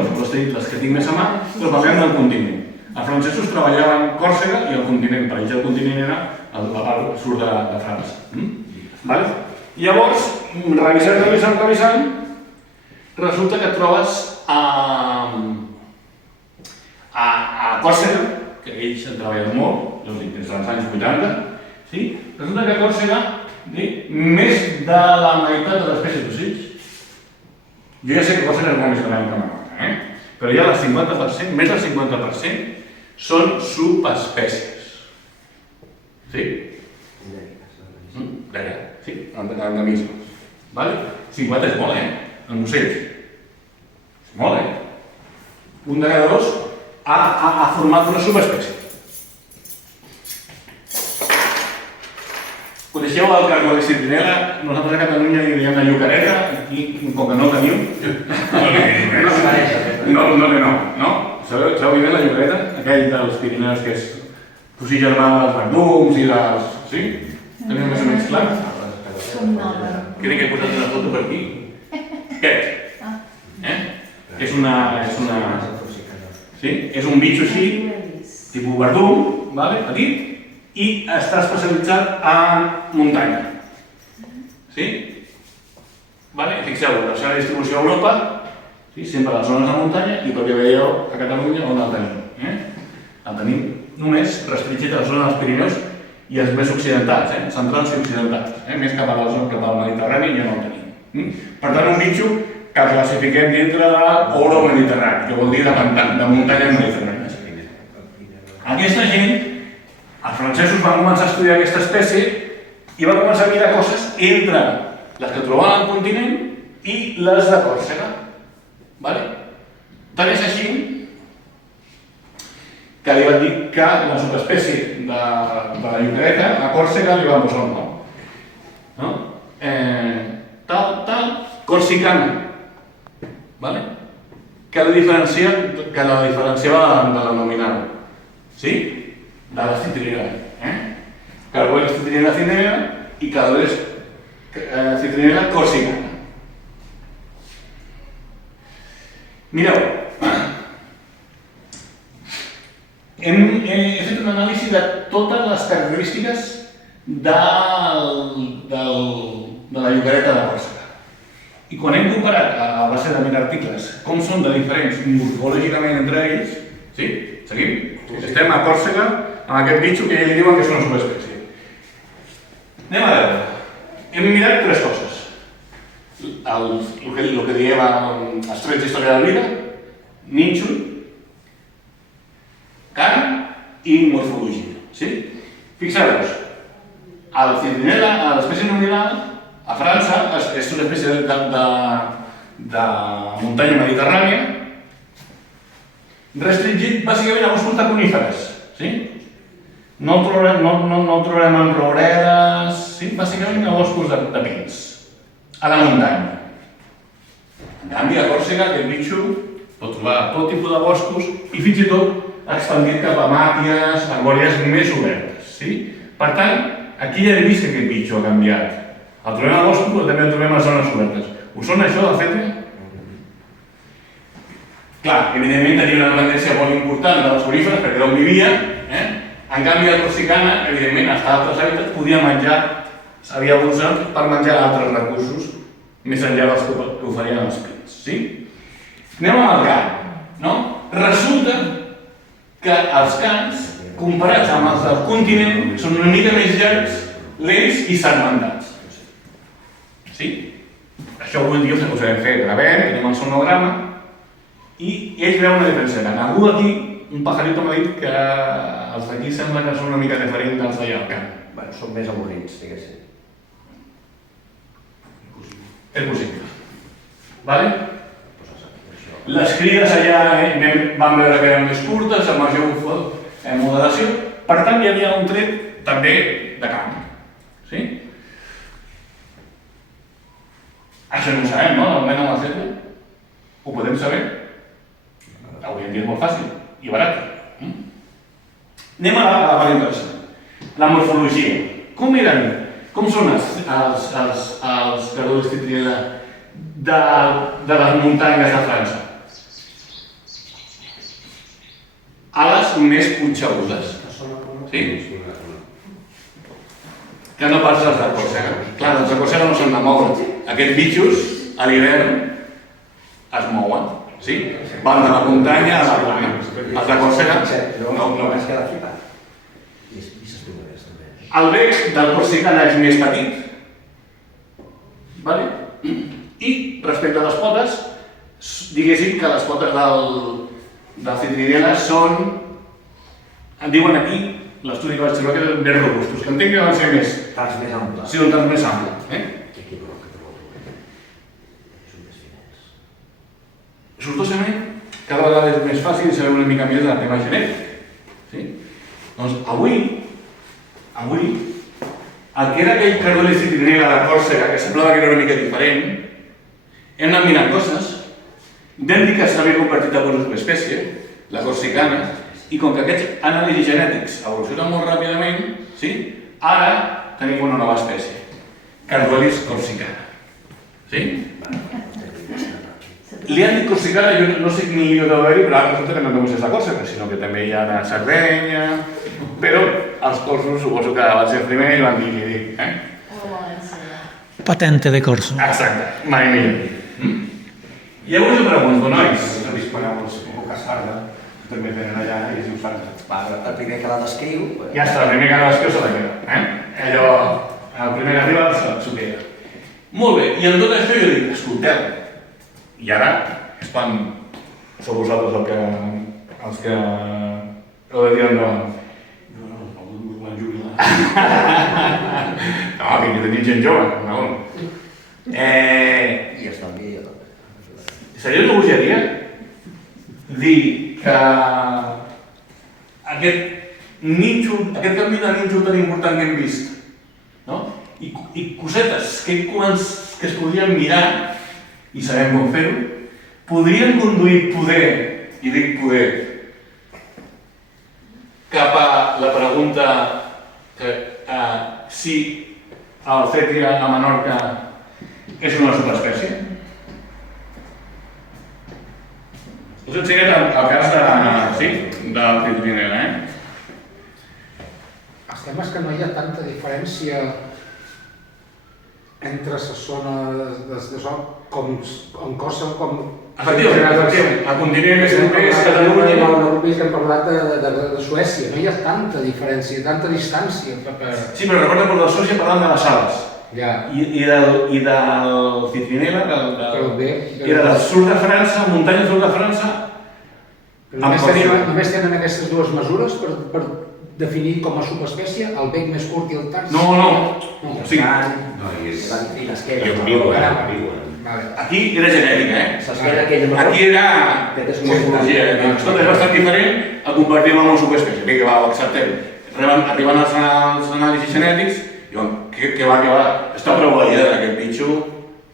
les que tinc més a mà, però parlem del continent. Els francesos treballaven Còrsega i el continent, per ells el continent era la part sud de França. Llavors, revisant, resulta que trobes a Còrsega, que ells han treballat molt, des dels anys 80, resulta que a Còrsega més de la meitat de l'espècie d'ocells, jo ja sé que Còrsega és molt més gran que Menorca, però ja el 50%, més del 50%, són subespècies. Sí? Sí, endemismes. 50 és molt, en ocells. És molt, Un de cada dos ha format una subespècie. Coneixeu el cargol de citrinela? Nosaltres a Catalunya li diem la llucareta, i com que no el teniu... No? Sabeu bé la llucareta? Aquell dels Pirineus que és cosí germà dels verdums i dels... Sí? Teniu més o menys clar? Som nova. Crec que he posat una foto per aquí. Aquest. És un bitxo així, tipus verdum, petit, i està especialitzat en muntanya. Sí? Fixeu-vos, la seva distribució a Europa, sempre a les zones de muntanya, i perquè veieu a Catalunya on el tenim. El tenim només restringit a la zona dels Pirineus i els més occidentals, centrals i occidentals. Més cap a la zona, cap al Mediterrani, ja no el tenim. Per tant, un bitxo que classifiquem dintre d'euro-mediterrani, que vol dir de muntanyes mediterrànies. Aquesta gent, els francesos van començar a estudiar aquesta espècie i van començar a mirar coses entre les que trobaven al continent i les de Còrsega. Tant és així que li van dir que la subespècie de la llucareta a Còrsega li van posar un nom. Corsicana, que la diferenciava de la nominal, sí? De la citrinela. Carbó és citrinela cinera i carbó és citrinela corsicana. Mireu, he fet una anàlisi de totes les característiques de la llucareta de Còrsega. I quan hem comparat, a base de mirar articles, com són de diferents morfològicament entre ells, sí? Seguim? Estem a Còrsega amb aquest bitxo que ja li diuen que és una subespècie. Anem a veure. Hem mirat tres coses. El que diem els trets d'història de la vida, nínxol, carn i morfologia. Fixeu-vos, l'espècie nominal a França és una espècie de muntanya mediterrània restringit bàsicament a boscos de coníferes. No el trobarem en rouredes, bàsicament a boscos de pins, a la muntanya. En canvi, a Còrsega aquest bitxo pot trobar tot tipus de boscos i fins i tot expandit cap a màquies, arbòries més obertes. Per tant, aquí ja he vist que aquest bitxo ha canviat. El trobem a boscos, però també el trobem a zones obertes. Us sona això del fetre? Clar, evidentment tenia una dependència molt important de les coníferes perquè d'on vivia. En canvi, la corsicana, evidentment, està a altres hàbitats, podia menjar, s'havia evolucionat per menjar altres recursos més enllà dels que oferien els pins, sí? Anem amb el camp, no? Resulta que els camps, comparats amb els del continent, són una mica més llargs, lents i segmentats. Sí? Això avui dia ho sabem fer, gravem, tenim el sonograma, i ells veuen una diferència. Algú d'aquí, un pajarito m'ha dit que els d'aquí sembla que són una mica diferents dels d'allà al camp. Bueno, són més avorrits, diguéssim. És possible. Vale? Les crides allà vam veure que eren més curtes, amb major moderació. Per tant, hi havia un tret també de camp. Sí? Això no ho sabem, no? Almenys amb la segle. Ho podem saber? Avui en dia és molt fàcil i barat. Anem a la part interessant. La morfologia. Com eren? Com són els cargols Cyprinidae de les muntanyes de França? Ales més punxegudes. Sí? Que no pas les de Còrsega. Clar, els de Còrsega no s'han de moure. Aquests bitxos, a l'hivern, es mouen. Sí? Van de la muntanya a la plana. Els de Còrsega no. Es queda flipat. El bec del corsicana és més petit. Vale? I respecte a les potes, diguéssim que les potes del Cyprinella són, en diuen aquí, l'estudi que vaig trobar que eren més robustos, que entenc que van ser més... Tants més amples. Sí, un tant més ample. Sortosament, cada vegada és més fàcil saber una mica més del tema genètic. Sí? Doncs avui, el que era aquell cardoli Cyprinella de Còrsega, que semblava que era una mica diferent, hem anat mirant coses, vam dir que s'havia convertit en una subespècie, la corsicana, i com que aquests anàlisis genètics evolucionen molt ràpidament, sí? Ara tenim una nova espècie, Carduelis corsicana. Sí? Li han dit corsicana, jo no sé ni jo de veure, però ara resulta que no només és la Còrsega, sinó que també hi ha la Sardenya, però els corsos suposo que van ser el primer i van dir, Patente de corso. Exacte, mai millor. Llavors jo pregunto, nois, No disponeu els boca sarda, també tenen allà i es diu sarda. Va, el primer que la descriu... ja està, el primer que la descriu se la queda. Allò, el primer que arriba s'ho queda. Molt bé, i en tot això jo dic, escolteu, i ara és quan sou vosaltres els que heu de dir endavant. No, quan jubilar. No, que aquí tenim gent jove, no? I està bé, jo també. Seria una bogeria dir que aquest canvi de nínxol tan important que hem vist, no? I cosetes que es podrien mirar, i sabem com fer-ho, podrien conduir poder, i dic poder, cap a la pregunta que si el cètria a Menorca és una subespècie. Us he ensenyat el cas del Cyprinella, El tema és que no hi ha tanta diferència entre la zona de sol com en Còrsega com... Efectivament, el continent més proper és Catalunya. Catalunya. Que hem parlat de Suècia, no hi ha tanta diferència, tanta distància. Sí, però recorda que la Suècia parlant de les ales. Ja. I del Cyprinella, era del sud de França, muntanyes del sud de França. Només tenen aquestes dues mesures per definir com a subespècie el bec més curt i el tars? No. Sí. I l'esquena. Aquí era genètica, L'esquena aquella marró. Aquí era morfologia. Tot és bastant diferent a compartir-ho amb una subespècie. Bé, que va, ho acceptem. Arriben els anàlisis genètics i diuen, què va, està prou validada, aquest bitxo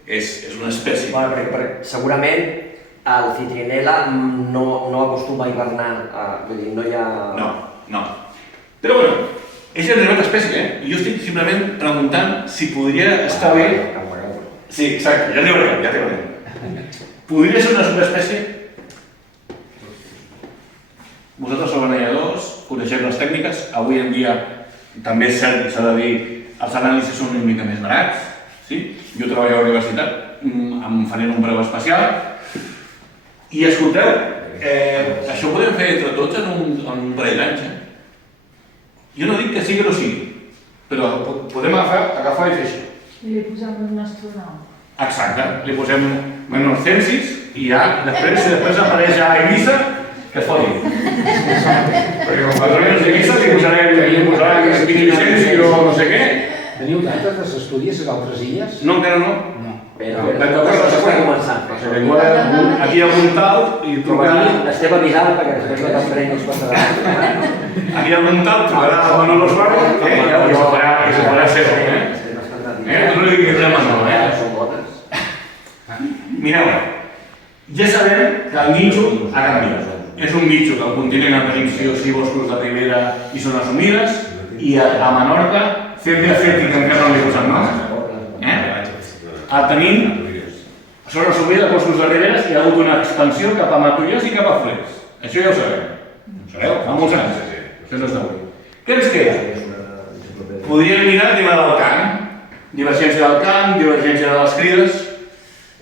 és una espècie. Bueno, perquè segurament el Cyprinella no acostuma a hivernar, vull dir, no hi ha... No. Però bueno, és el arribat espècie, I jo estic simplement preguntant si podria estar bé... Sí, exacte, ja arribarem. Podria ser una subespècie? Vosaltres sou anelladors, coneixeu les tècniques, avui en dia també és cert, s'ha de dir, els anàlisis són una mica més barats, sí? Jo treballo a la universitat em farem un preu especial. I escolteu, això ho podem fer entre tots en un parell d'anys. Jo no dic que sigui o no sigui, però podem agafar i fer això. I li posem un astronauta. Exacte, li posem menys censis i ja, després apareix a Eivissa, que es foti. Perquè quan els menys d'Eivissa li posarem Vicenci o no sé què. Teniu dates de s'estudis a altres illes? No, encara no. No. Però està començant. Aquí hi ha un tal i trobarà... Estem avisant perquè després no t'emprengui els passarà. Aquí hi ha un tal, trobarà el Manolo Suárez i se farà cero. No li diguis res a Manolo, Són botes. Mireu, ja sabem que el nínxol ha canviat. És un bitxo que al continent en tenim sí o sí boscos de ribera i zones humides, i a Menorca, fet que encara no li posem nom. El tenim zones humides, boscos de riberes, i hi ha hagut una expansió cap a Matollars i cap a Flers. Això ja ho sabem. Ho sabeu? Fa molts anys. Això no és d'avui. Què ens queda? Podríem mirar el tema del cant. Divergència del cant, divergència de les crides.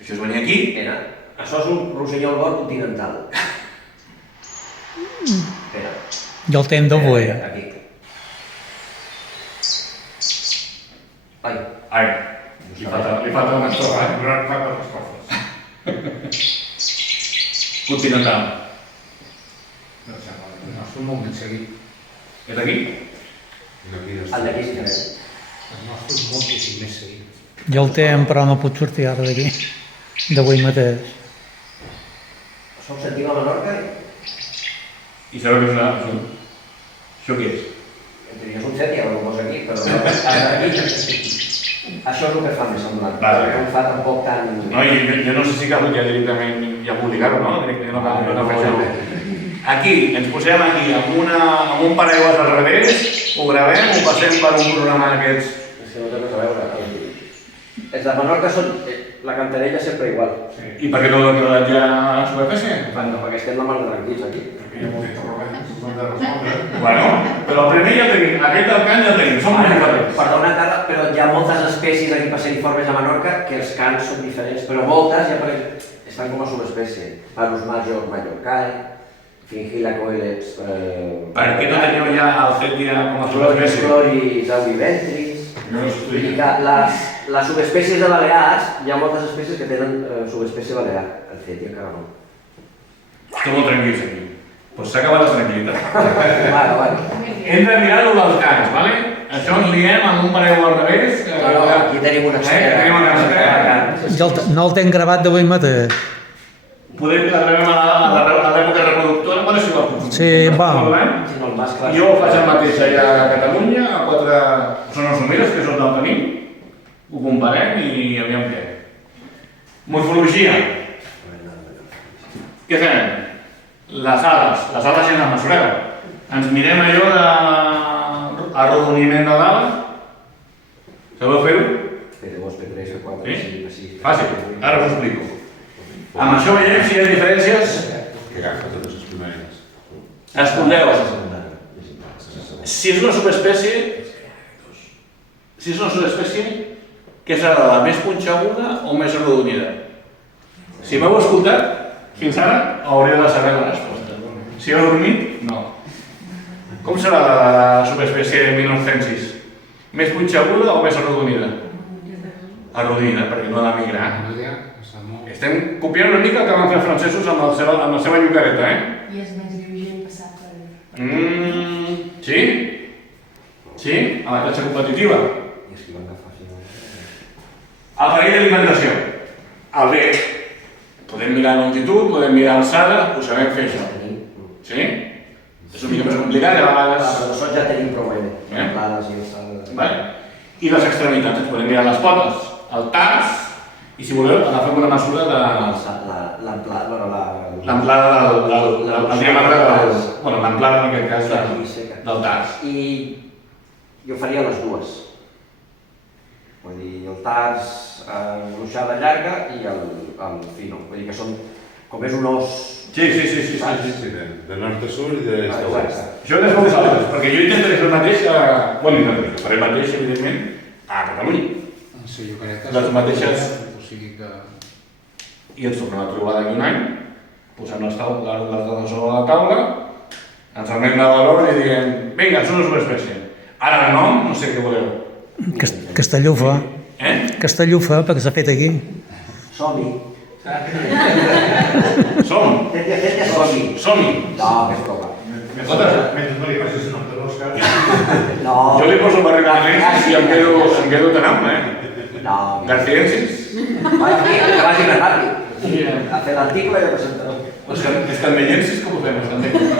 Això es venia aquí. Mira, això és un rossinyol bord continental. Espera. I el temps d'avui. Aquí. Ai. Ai, li falta una estofa, No em falten les coses. Continental. No sembla, no, són molt ben seguit. És aquí? El d'aquí sí que és. El nostre és moltíssim més seguit. I el temps, però no puc sortir ara d'aquí. D'avui mateix. Això ho sentim a Menorca? I sabeu què és això? Això què és? És un set i alguna cosa aquí, però aquí. Això és el que fa més semblant. Vale. No em fa tampoc tan... No, jo no sé si cal ja directament ja publicar-ho, no? Directament no faig això. Aquí, ens posem aquí, amb un paraigües al revés, ho gravem, ho passem per un programa d'aquests. És que no té res a veure. Els de Menorca són la cantarella sempre igual. I per què no l'ha quedat ja a superfície? No, perquè estem la mar de tranquils aquí. Perquè hi ha molts interrogants que s'han de respondre. Bueno, però el primer ja el tenim, aquest del cant ja el tenim, som molt diferents. Perdona, Carla, però hi ha moltes espècies aquí passeriformes a Menorca que els cants són diferents, però moltes ja estan com a subespècie. Parus major mallorcae, Fringilla coelets... Per què no teniu ja el fet ja com a subespècie? Floris auriventris... No ho Vull dir que les subespècies de Balears, hi ha moltes espècies que tenen subespècie balear. El fet encara no. Estem molt tranquils aquí. Doncs s'ha acabat la tranquil·litat. Vale. Hem de mirar el dels cants, vale? Això ens liem amb un paraigua al revés. No, aquí tenim una expert. Tenim una expert. No el tenc gravat d'avui mateix. Podem que gravem a l'època reproductora, bueno, si vol. Sí, va. Si no, el mascle... Jo faig el mateix allà a Catalunya, a 4 zones humides, que és on el tenim. Ho comparem i aviam què. Morfologia. Què fem? Les ales ja les mesureu. Ens mirem allò d'arrodoniment de l'ala. Sabeu fer-ho? P2, P3, P4, Sí? Fàcil, ara us ho explico. Amb això veiem si hi ha diferències. Que agafa totes les primeres. Escolteu, si és una subespècie, què serà la més punxeguda o més arrodonida? Si m'heu escoltat, fins ara hauria de saber la resposta. Si heu dormit, no. Com serà la subespècie Minorcensis? Més punxeguda o més arrodonida? Arrodonida, perquè no ha de migrar. Estem copiant una mica el que van fer els francesos amb la seva llocareta, I és més lleuger passat per... Sí? Sí? A la taxa competitiva. I esquivant que faci... Aparell d'alimentació. El bec. Podem mirar longitud, podem mirar alçada, ho sabem fer això. Sí? És una mica més complicat, a vegades... Però això ja tenim prou bé. Plades i alçades... Vale. I les extremitats, ens podem mirar les potes, el tars, i si voleu agafem una mesura de... L'amplada del diàmetre del... Bueno, l'amplada en aquest cas del tars. I jo faria les dues. Vull dir, el tars gruixada llarga i el fino. Vull dir que són... Com és un os... Sí, de nord a sud i de l'est a oest. Això és per vosaltres, perquè jo intentaré fer el mateix bueno, faré el mateix, evidentment, a Catalunya. Sí, jo crec que... Les mateixes... O sigui que... i ens tornem a trobar d'aquí un any, posem les dades sobre la taula, ens remenem de valor i diem, vinga, això és una subespècie. Ara el nom, no sé què voleu. Castellufa. Castellufa, perquè s'ha fet aquí. Som-hi. Som! Som-hi. Som-hi! No, que és prova. Mentre no li passis el nom de l'Òscar. No. Jo li poso barricadenensis i em quedo tan ample, No. Garciensis? Que vagi més ràpid. A fer l'article i a presentar-ho. Els candellensis com ho fem, els candellensis?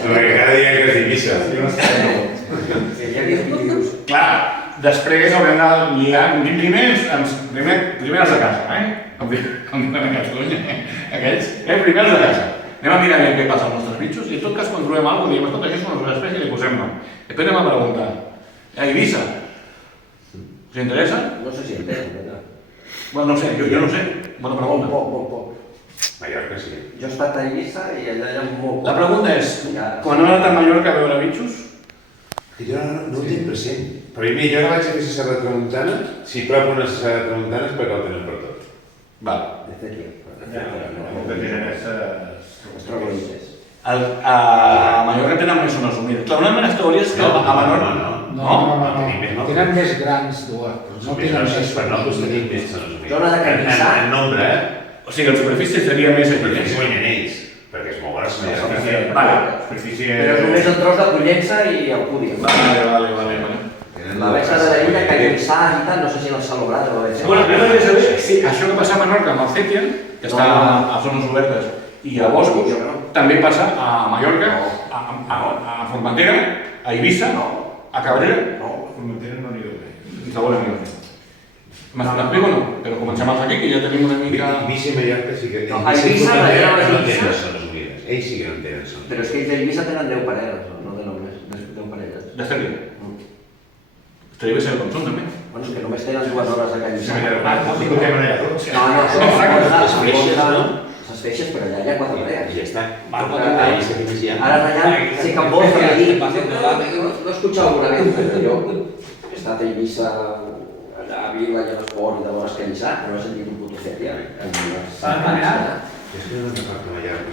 Perquè cada dia que és d'Eivissa. Seria que és Clar, després haurem de liar, primer els de casa, com diuen a Catalunya, aquells, primer els de casa. Anem a mirar què passa als nostres bitxos i en tot cas quan trobem alguna cosa diem, escolta, això és una subespècie i li posem nom. Després anem a preguntar, a Eivissa, us interessa? No sé si entenc. Bueno, no sé, jo no sé, bona pregunta. Poc. Mallorca sí. Jo he estat a Eivissa i allà hi ha molt... La pregunta és, quan heu anat a Mallorca a veure bitxos? Jo no ho tinc present. Per mi, jo no vaig a fer la Serra Tramuntana, si propo una Serra Tramuntana és perquè el tenen per tot. Val. De fet, Moltes tirenesses. es troba a A Mallorca tenen més zones humides. Clar, una de les teories que a Menorca... No. Tenen més grans dues, però no tenen més per nosaltres tenim més zones humides. Zona de Canyissà. En nombre, O sigui, en superfície seria més aquí. perquè es guanyen ells, perquè és molt gros. Vale. Superfície... Però és només el tros de Pollença i Alcúdia. Vale. La Baixa de la Illa, Canyissà i tal, no sé si l'han celebrat o la Baixa. Bueno, jo volia saber si això que passa a Menorca amb el Cetian, que està a zones obertes, i a boscos, també passa a Mallorca, a Formentera, a Eivissa, a Cabrera. No, a Formentera no n'hi deu bé. M'explico o no? Però comencem aquí, que ja tenim una mica... Eivissa i Mallorca sí que... No, a Eivissa no no tenen tenen zones humides. Ells sí que no en tenen zones. Però és que ells d'Eivissa tenen 10 parelles, no de només, 10 parelles. D'Estaria. Estaria bé ser el consum, també. Bueno, és que només tenen 2 hores a Canyissà. Sí que ho tenen allà tots. Les feixes, però allà hi ha 4 parelles. I ja està. Ahora allá se cambió allí. No he escuchado alguna vez, pero yo he estat a Eivissa, allà a Vila i a l'esport i de bones Canyissà, però no he sentit un puto Cetia. És que no te falta Mallorca.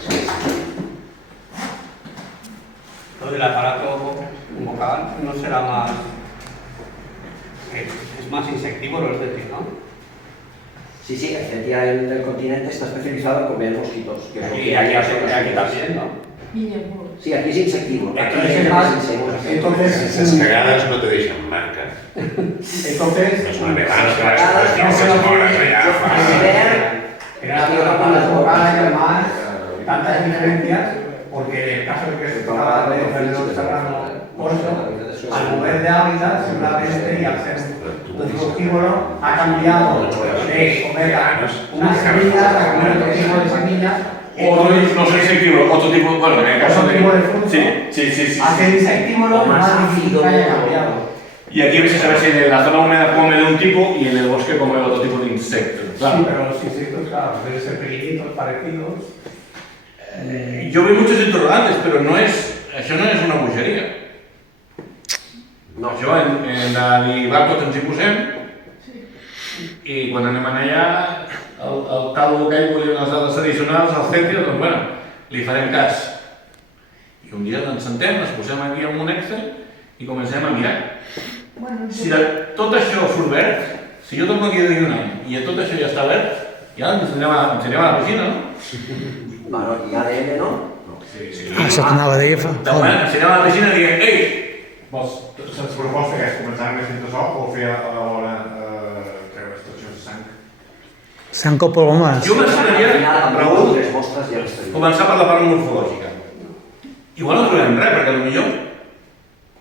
Lo del aparato vocal no será más... es más insectívoro, es decir, ¿no? Sí, el Cetia en el continente está especializado en comer mosquitos. Que es lo que Aquí hay también, ¿no? Guillermo. Sí, aquí es insectívoro. Entonces Aquí es más... insectívoro. Entonces... Las cagadas no te dejan marca. Entonces... No es una nevada, no se lo era con las vocales y además tantas diferencias, porque el caso de que se tocaba de Fernando Serrano Oso, al mover de hábitat seguramente y al ser un frugívoro ha cambiado de comer unas semillas a comer otro tipo de semillas. No sé insectívoro, otro tipo, bueno, en el caso Otro tipo de fruta. Sí. A ser insectívoro más difícil que haya cambiado. Y aquí ves a saber si en la zona húmeda come de un tipo y en el bosque come otro tipo de insectos. Claro. Sí, pero los insectos, claro, deben ser pequeñitos, parecidos. Yo veo muchos interrogantes, pero això no és una bogeria. No. Això en la d'Ibarco ens hi posem i quan anem allà el tal aquell volia unes dades addicionals al Cetia, doncs bueno, li farem cas. I un dia ens sentem, ens posem aquí en un Excel i comencem a mirar. Si tot això surt verd, si jo torno aquí d'aquí un any i tot això ja està verd, ja ens anem a la piscina, no? Bueno, i ADN no? Sí. Això t'anava a dir fa... De moment, si anem a la piscina i diem, ei! Se'ns proposta que és començar amb més sol o fer alhora treure extraccions de sang? Sant Copolomas. Jo m'agradaria, Raül, les mostres ja les tenim. començar per la part morfològica. Igual no trobem res, perquè potser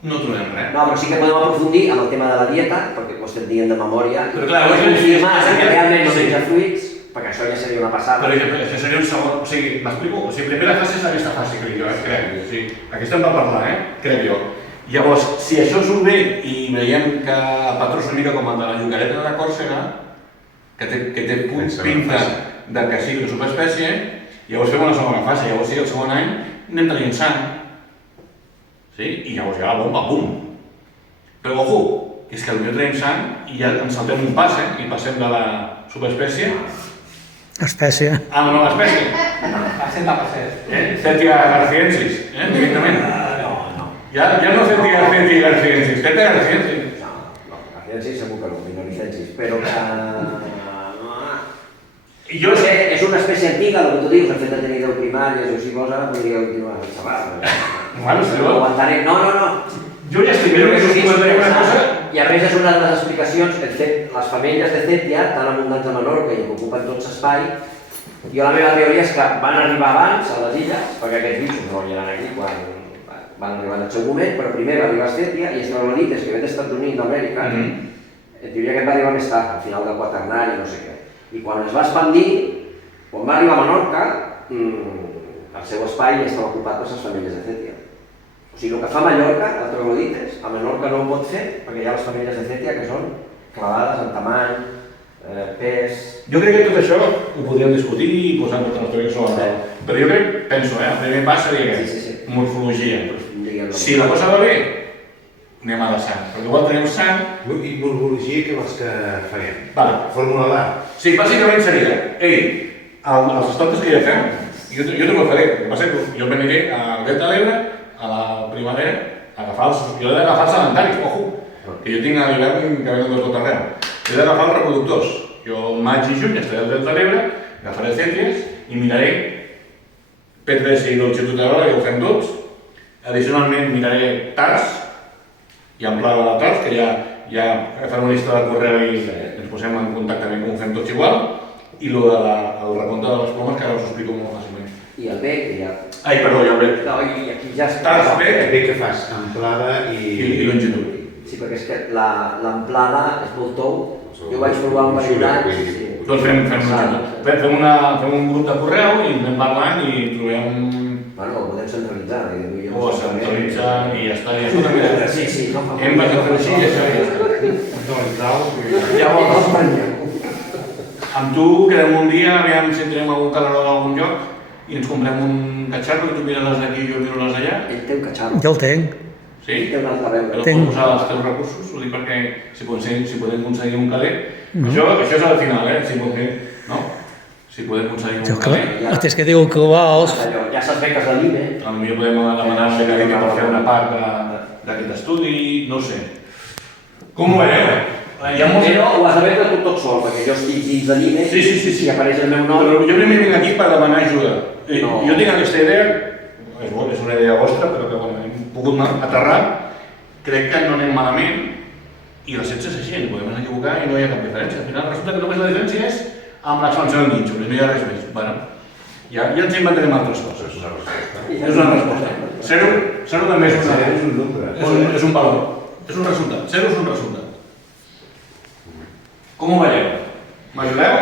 no trobem res. No, però sí que podem aprofundir amb el tema de la dieta, perquè ho estem dient de memòria. Però clar, i confirmar que realment no sí. menja fruits, perquè això ja seria una passada. Però això seria un segon... O sigui, m'explico? O sigui, primera fase és aquesta fase, crec jo, crec. O sigui, aquesta em va parlar, crec jo. Llavors, si això surt bé i veiem que el patró és una mica com el de la llocareta de Còrsega, que té pinta de que sigui una subespècie, llavors fem una segona fase. Llavors, sí, el segon any anem tenint sang. Sí? I llavors ja la bomba, bum! Però, ojo, que és que potser tenim sang i ja ens saltem un pas, i passem de la subespècie. Espècie. Ah, no, espècie. Cetia garciensis, directament. No. Ja no Cetia garciensis, Cetia garciensis. No, garciensis segur que no, minoricensis, però I jo sé... és una espècie antiga, el que tu dius, el fet de tenir 10 primàries, o si vols ara podria continuar a xavar. Bueno, sí, No ho entenem, no. Jo ja estic veient que us comentaré una cosa... I a més és una de les explicacions, les femelles de Cètia, tan abundants a Menorca i que ocupen tot l'espai, jo la meva teoria és que van arribar abans a les illes, perquè aquests bichos no hi eren aquí quan van arribar en el seu moment, però primer va arribar a Cètia i els troglodites que ve dels Estats Units d'Amèrica, en teoria aquest va arribar més tard, al final del quaternari, no sé què. I quan es va expandir, quan va arribar a Menorca, el seu espai ja estava ocupat per les famílies de Cètia. O sigui, el que fa Mallorca, el troglodites, a Menorca no ho pot fer perquè hi ha les famílies de Cètia que són clavades en tamany, pes... Jo crec que tot això ho podríem discutir i posar totes les teories sobre la taula. Però jo penso, el primer pas seria aquest, morfologia. Si la cosa va bé, anem a la sang. Perquè igual tenim sang... I morfologia, què vols que farem? Vale. Fórmula d'A. Sí, bàsicament seria, els estotes que ja fem, jo també ho faré. El que passa que jo veniré al Delta de l'Ebre, a la primavera, jo he d'agafar els sedentaris, ojo, que jo tinc a l'hivern que venen de tot arreu. He d'agafar els reproductors. Jo al maig i juny estaré al Delta de l'Ebre, agafaré cènties i miraré P3 i longitudinal, que ho fem tots. Addicionalment miraré tars, i amplada de tars, que ja farem una llista de correu i ens posem en contacte amb com ho fem tots igual, i el recompte de les plomes, que ara us ho explico molt fàcilment. I el bec, que ja... Ai, perdó, ja ho veig. No, i aquí ja... Tars, bec Bé que fas, amplada i longitud. Sí, perquè és que l'amplada és molt tou. Jo vaig provar un parell d'anys. Doncs fem un grup de correu i anem parlant i trobem... Bueno, ho podem centralitzar. O centralitzar i ja està. Sí, no fa hem de fer així i això ja està. Llavors, amb tu quedem un dia, aviam si entrem a algun calaró d'algun lloc i ens comprem un catxarro i tu mires les d'aquí i jo miro les d'allà. Ell té un catxarro. Jo el tinc. Sí? Ell té un altre veure. Però pots usar els teus recursos, ho dic perquè si podem aconseguir un caler. Això és al final, si podem aconseguir un caler. És que diu que vols... Ja saps bé que és la LIME. Potser podem demanar una beca per fer una part d'aquest estudi, no ho sé. Com ho veieu? Però ho has de veure tot sol, perquè jo estic dins de l'IME i apareix el meu nom. Però jo primer vinc aquí per demanar ajuda. Jo tinc aquesta idea, és una idea vostra, però que hem pogut aterrar. Crec que no anem malament i la ciència és així, ens podem equivocar i no hi ha cap diferència. Al final resulta que només la diferència és amb l'expansió del nínxol, no hi ha res més. Ja ens inventarem altres coses. És una resposta. Zero també és un nombre. És un valor. És un resultat. Zero és un resultat. Com ho veieu? M'ajudeu?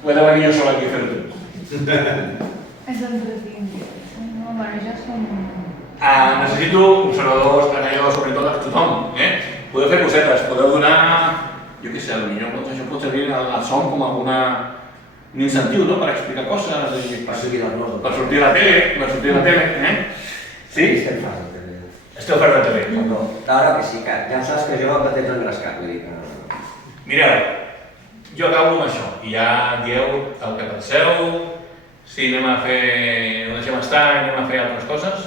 O he de venir jo sol aquí a fer-ho tot? És entretingut. No, bueno, ja som... Necessito observadors, canalladors, sobretot tothom. Podeu fer cosetes, podeu donar... Jo què sé, potser això pot servir al som com un incentiu, no?, per explicar coses. Per sortir a la tele, Sí? Estem fart de tele. Esteu fart de tele. Ara que sí, que ja saps que jo em tens engrescat, vull dir que... Mireu, jo acabo amb això i ja dieu el que penseu, si anem a fer, ho deixem estar, anem a fer altres coses.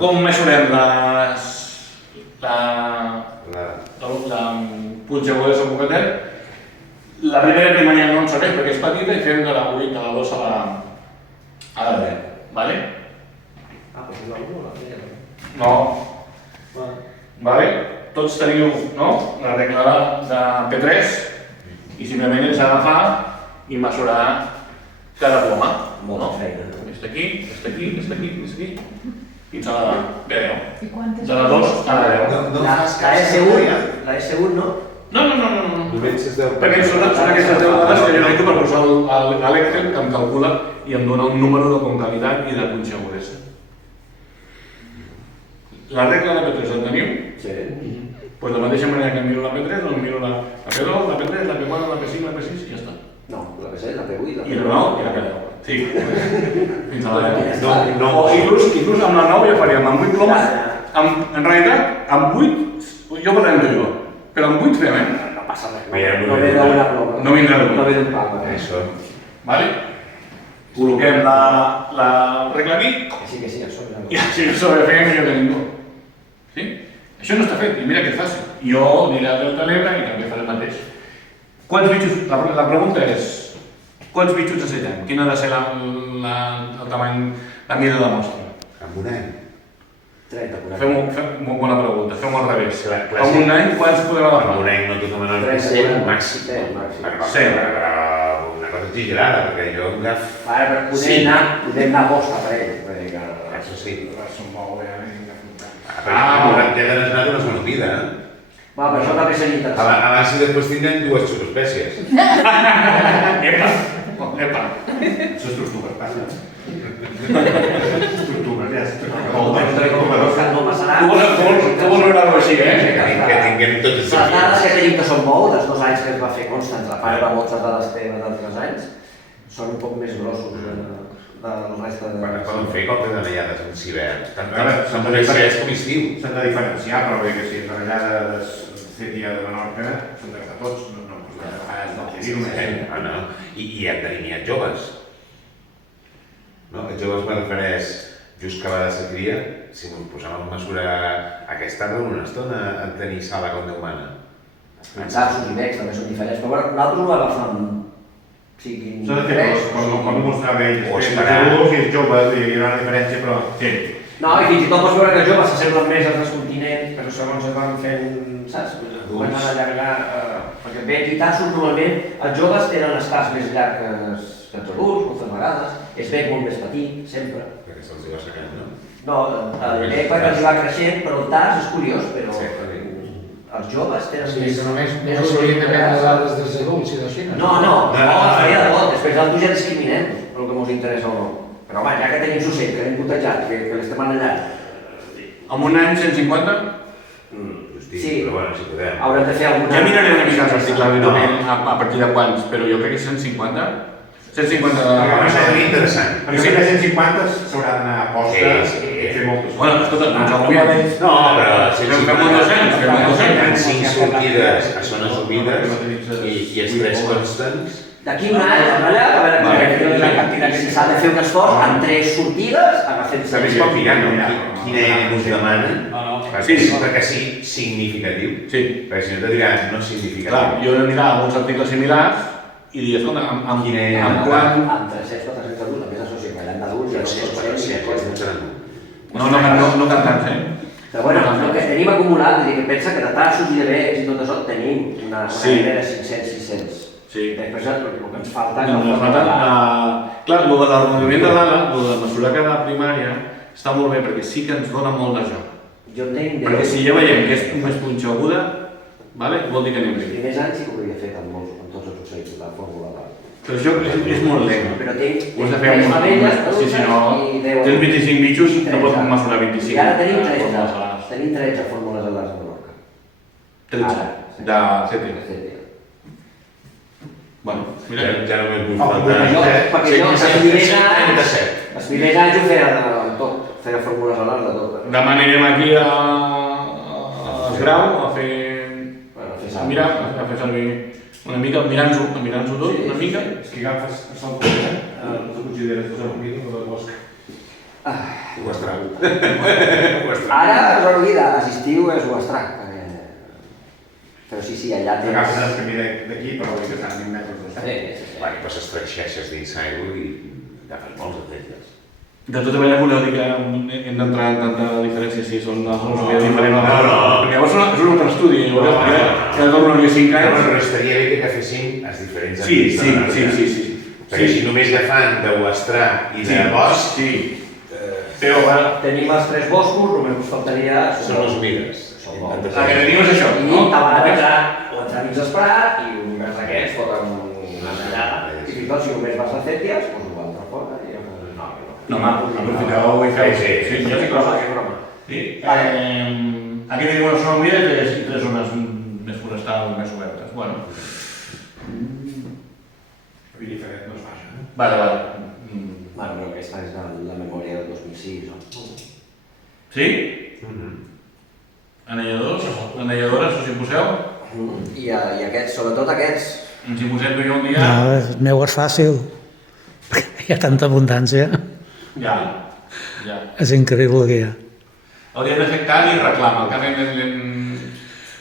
Com mesurem la punxeguda de Bocater? La primera primària no ens serveix perquè és petita i fem de la 8 a la 2 a la 10, vale? Pues és la 1 o la 3? No. Vale? Tots teniu la regla de P3 i simplement ens agafar i mesurar cada ploma. Molta feina. Està aquí, està aquí, està aquí, està aquí. Fins a la B10. I quantes... De la 2 a la 10. La S1, no? No. Només és 10. Perquè són aquestes 10 dades que jo necessito per posar l'Excel que em calcula i em dona un número de comptabilitat i de punxegudesa. La regla de P3 la teniu? Sí. Pues de la mateixa manera que miro la P3, doncs miro la P2, la P3, la P4, la P5, la P6 i ja està. No, la P7, la P8, la P9... I la 9 i la P10. Sí. Fins a la 10. No. O inclús amb la 9 ja faríem amb 8 plomes. En realitat, amb 8, jo parlarem tu i jo, però amb 8 fem, passa res. Ja No ve d'una ploma. No vindrà No d'una. ve d'un pal. Això. Vale? Col·loquem la regla aquí Que sí, això és i així sobrefem millor que ningú. Sí? Això no està fet, i mira que és fàcil. Jo aniré al Delta de l'Ebre i també faré el mateix. Quants bitxos, la pregunta és, quants bitxos necessitem? Quina ha de ser el tamany, la mida de la mostra? Amb un any. 30, 40. Fem bona pregunta, fem-ho al revés. Clar, En un any, quants podem Amb agafar? un any no tothom en el 30, màxim. Sí. Una cosa exagerada, perquè jo em agaf... Ara, per poder anar a posta per ells. Això sí. Són molt bé, Ja t'has anat una sola vida, Va, per això també seria interessant. Abans i després tindrem dues subespècies. Epa! Les tortugues passen. Tortugues, ja No passarà. Tu vols veure-ho així, Que tinguem tots els Les dades dies. que tenim que són bou, dels 2 anys que es va fer Constants, a part de moltes dades que eren d'altres anys, són un poc més grossos de la resta de... Quan es poden fer copes de nallades en ciberns, tant Ara, són de ciberns com estiu. s'han de diferenciar, però bé que si la ratllada de Cètia de Menorca són de tots, no dir només. No. I hem delineat joves. No? Els joves me refereix just que va de ser cria, si m'ho posem en mesura aquesta tarda una estona en tenir sala com Déu mana. Els arços i becs també són diferents, però bueno, nosaltres ho agafem. Siguin S'ha de fer dos, quan mostrava ell, O és esperar. adults i és jove, hi ha una diferència, però sí. No, i fins i tot pots veure que els joves s'assemblen més als dels continents, però segons es van fent, saps? Van allargar, perquè bé, i tarsos normalment els joves tenen estats més llargs que els adults, moltes vegades, és bec molt més petit, sempre. Perquè se'ls va sacant, no? No, el bec perquè els va creixent, però el tars és curiós, però Sí. els joves tenen O sigui, més... que només s'haurien de prendre dades dels adults i dels xines. No, es faria de tot, després d'altres ja discriminem el que ens interessa o no. Però home, ja que tenim Sucet, que l'hem putejat, que l'estem enallant. En un any 150? Sí. Però bueno, si podem. Haurem de fer alguna... Ja miraré una mica l'article a partir de quants, però jo crec que 150? 150 Però de... seria interessant. Perquè si de 150 s'haurà d'anar a posta Sí. i fer moltes. Bueno, escolta, no ens agobiem. No, però Fem un 200, fem un 200. Hi ha 5 sortides a zones humides i els 3 constants. D'aquí un any, allà, a veure la quantitat, si s'ha de fer un esforç, amb 3 sortides, agafem També es pot mirar, no? Quina eina us demanen, Sí. perquè sigui significatiu. Sí. Perquè si no te diran no Clar, significatiu. jo he de mirar alguns articles similars i dir, escolta, amb quant... Amb 300-400 euros, també s'associa amb d'adults, Però si aquests no seran... No cantants, Però bueno, el que tenim acumulat, vull dir que pensa que de tassos i de becs i tot això tenim una mena de 500-600. Sí. Després el que ens falta... No, ens falta clar, el de l'arrodoniment de l'ala, el de mesurar cada primària, està molt bé perquè sí que ens dona molt de joc. Jo entenc... Perquè si ja veiem que és més punxeguda, vale? Vol dir que anem Els bé. primers anys sí que ho havia fet amb tots els ocells, la fórmula de... Però això és molt lent. Però tinc Ho has de fer amb femelles, sí, si no, i 10 tens 25 bitxos, i no pots 13. mesurar 25. I ara tenim fórmules 13. alars. Tenim 13 fórmules alars de Menorca. 13. Ara, sí. De CT. Sí. Bueno, mira. Ja només vull Perquè jo, els primers anys, 37. els primers anys ho feia de tot, feia fórmules alars de tot. Demà anirem aquí a Esgrau a fer... Bueno, fer A sal. mirar, a fer servir una mica, mirant-ho tot, una mica. És que agafes el sol tu consideres dos arrodins o de bosc. Ho estrany. Ara es oblida, l'estiu és ho estrany. Però sí, allà tens... Agafes el camí d'aquí, però vull que estan 20 metres de Sí. Bueno, i passes 3 xeixes dins aigua i agafes molts d'elles. De tota manera, voleu dir que hem d'entrar en tanta diferència si són una filosofia diferent o no? Perquè llavors és un altre estudi, veureu que torno a 5 No, anys. però estaria bé que agaféssim els diferents Sí. Perquè si només agafant de Huestrà i de Bosch, Sí. Però, bueno, Tenim els 3 boscos, només us faltaria... són les humides. el que tenim és això, I no? t'haurà d'entrar o entrar dins d'esperat i un mes d'aquests foten una tallada. I fins i tot si només vas a Cèties, doncs ho va entrar fora i no, No, aprofiteu i feu. Sí, jo sí que broma, que broma. Sí. Aquí tenim una zona humida i 3 zones més forestals, més obertes. Bueno. I diferent no es fa això. Vale. Bueno, però aquesta és la memòria del 2006, no? Sí? Anelladors? Anelladores, us hi poseu? I aquests, sobretot aquests. Ens hi posem tu i jo un dia. No, el meu és fàcil. Hi ha tanta abundància. Ja. És increïble que hi ha. Hauríem de fer cal i reclama. El que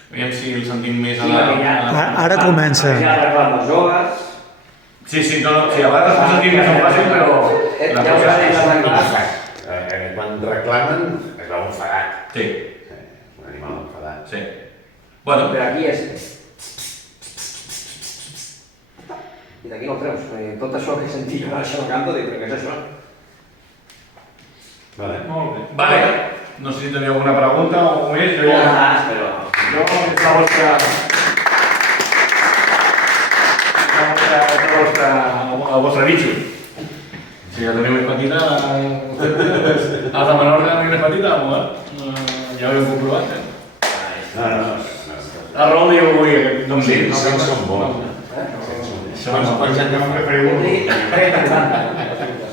veiem si el sentim més a la... Ara comença. Ja reclames joves. Sí, a vegades el sentim més fàcil, però... Ja ho sabem, Quan reclamen, es veu enfadat. Sí. Un animal enfadat. Sí. Bueno, Però aquí és... I d'aquí no el treus. Tot això que he sentit jo això al camp, dic, però què és això? Vale. molt bé. Vale. No sé si teniu alguna pregunta o més. Jo ja... però... Jo, és la vostra... el vostre bitxo. Si ja teniu més petita, a la Menorca teniu més petita, ja ho heu comprovat, No. La Raül diu avui, no em Sí, dic. són bons. Quants anys vam fer preguntes? 30, 40.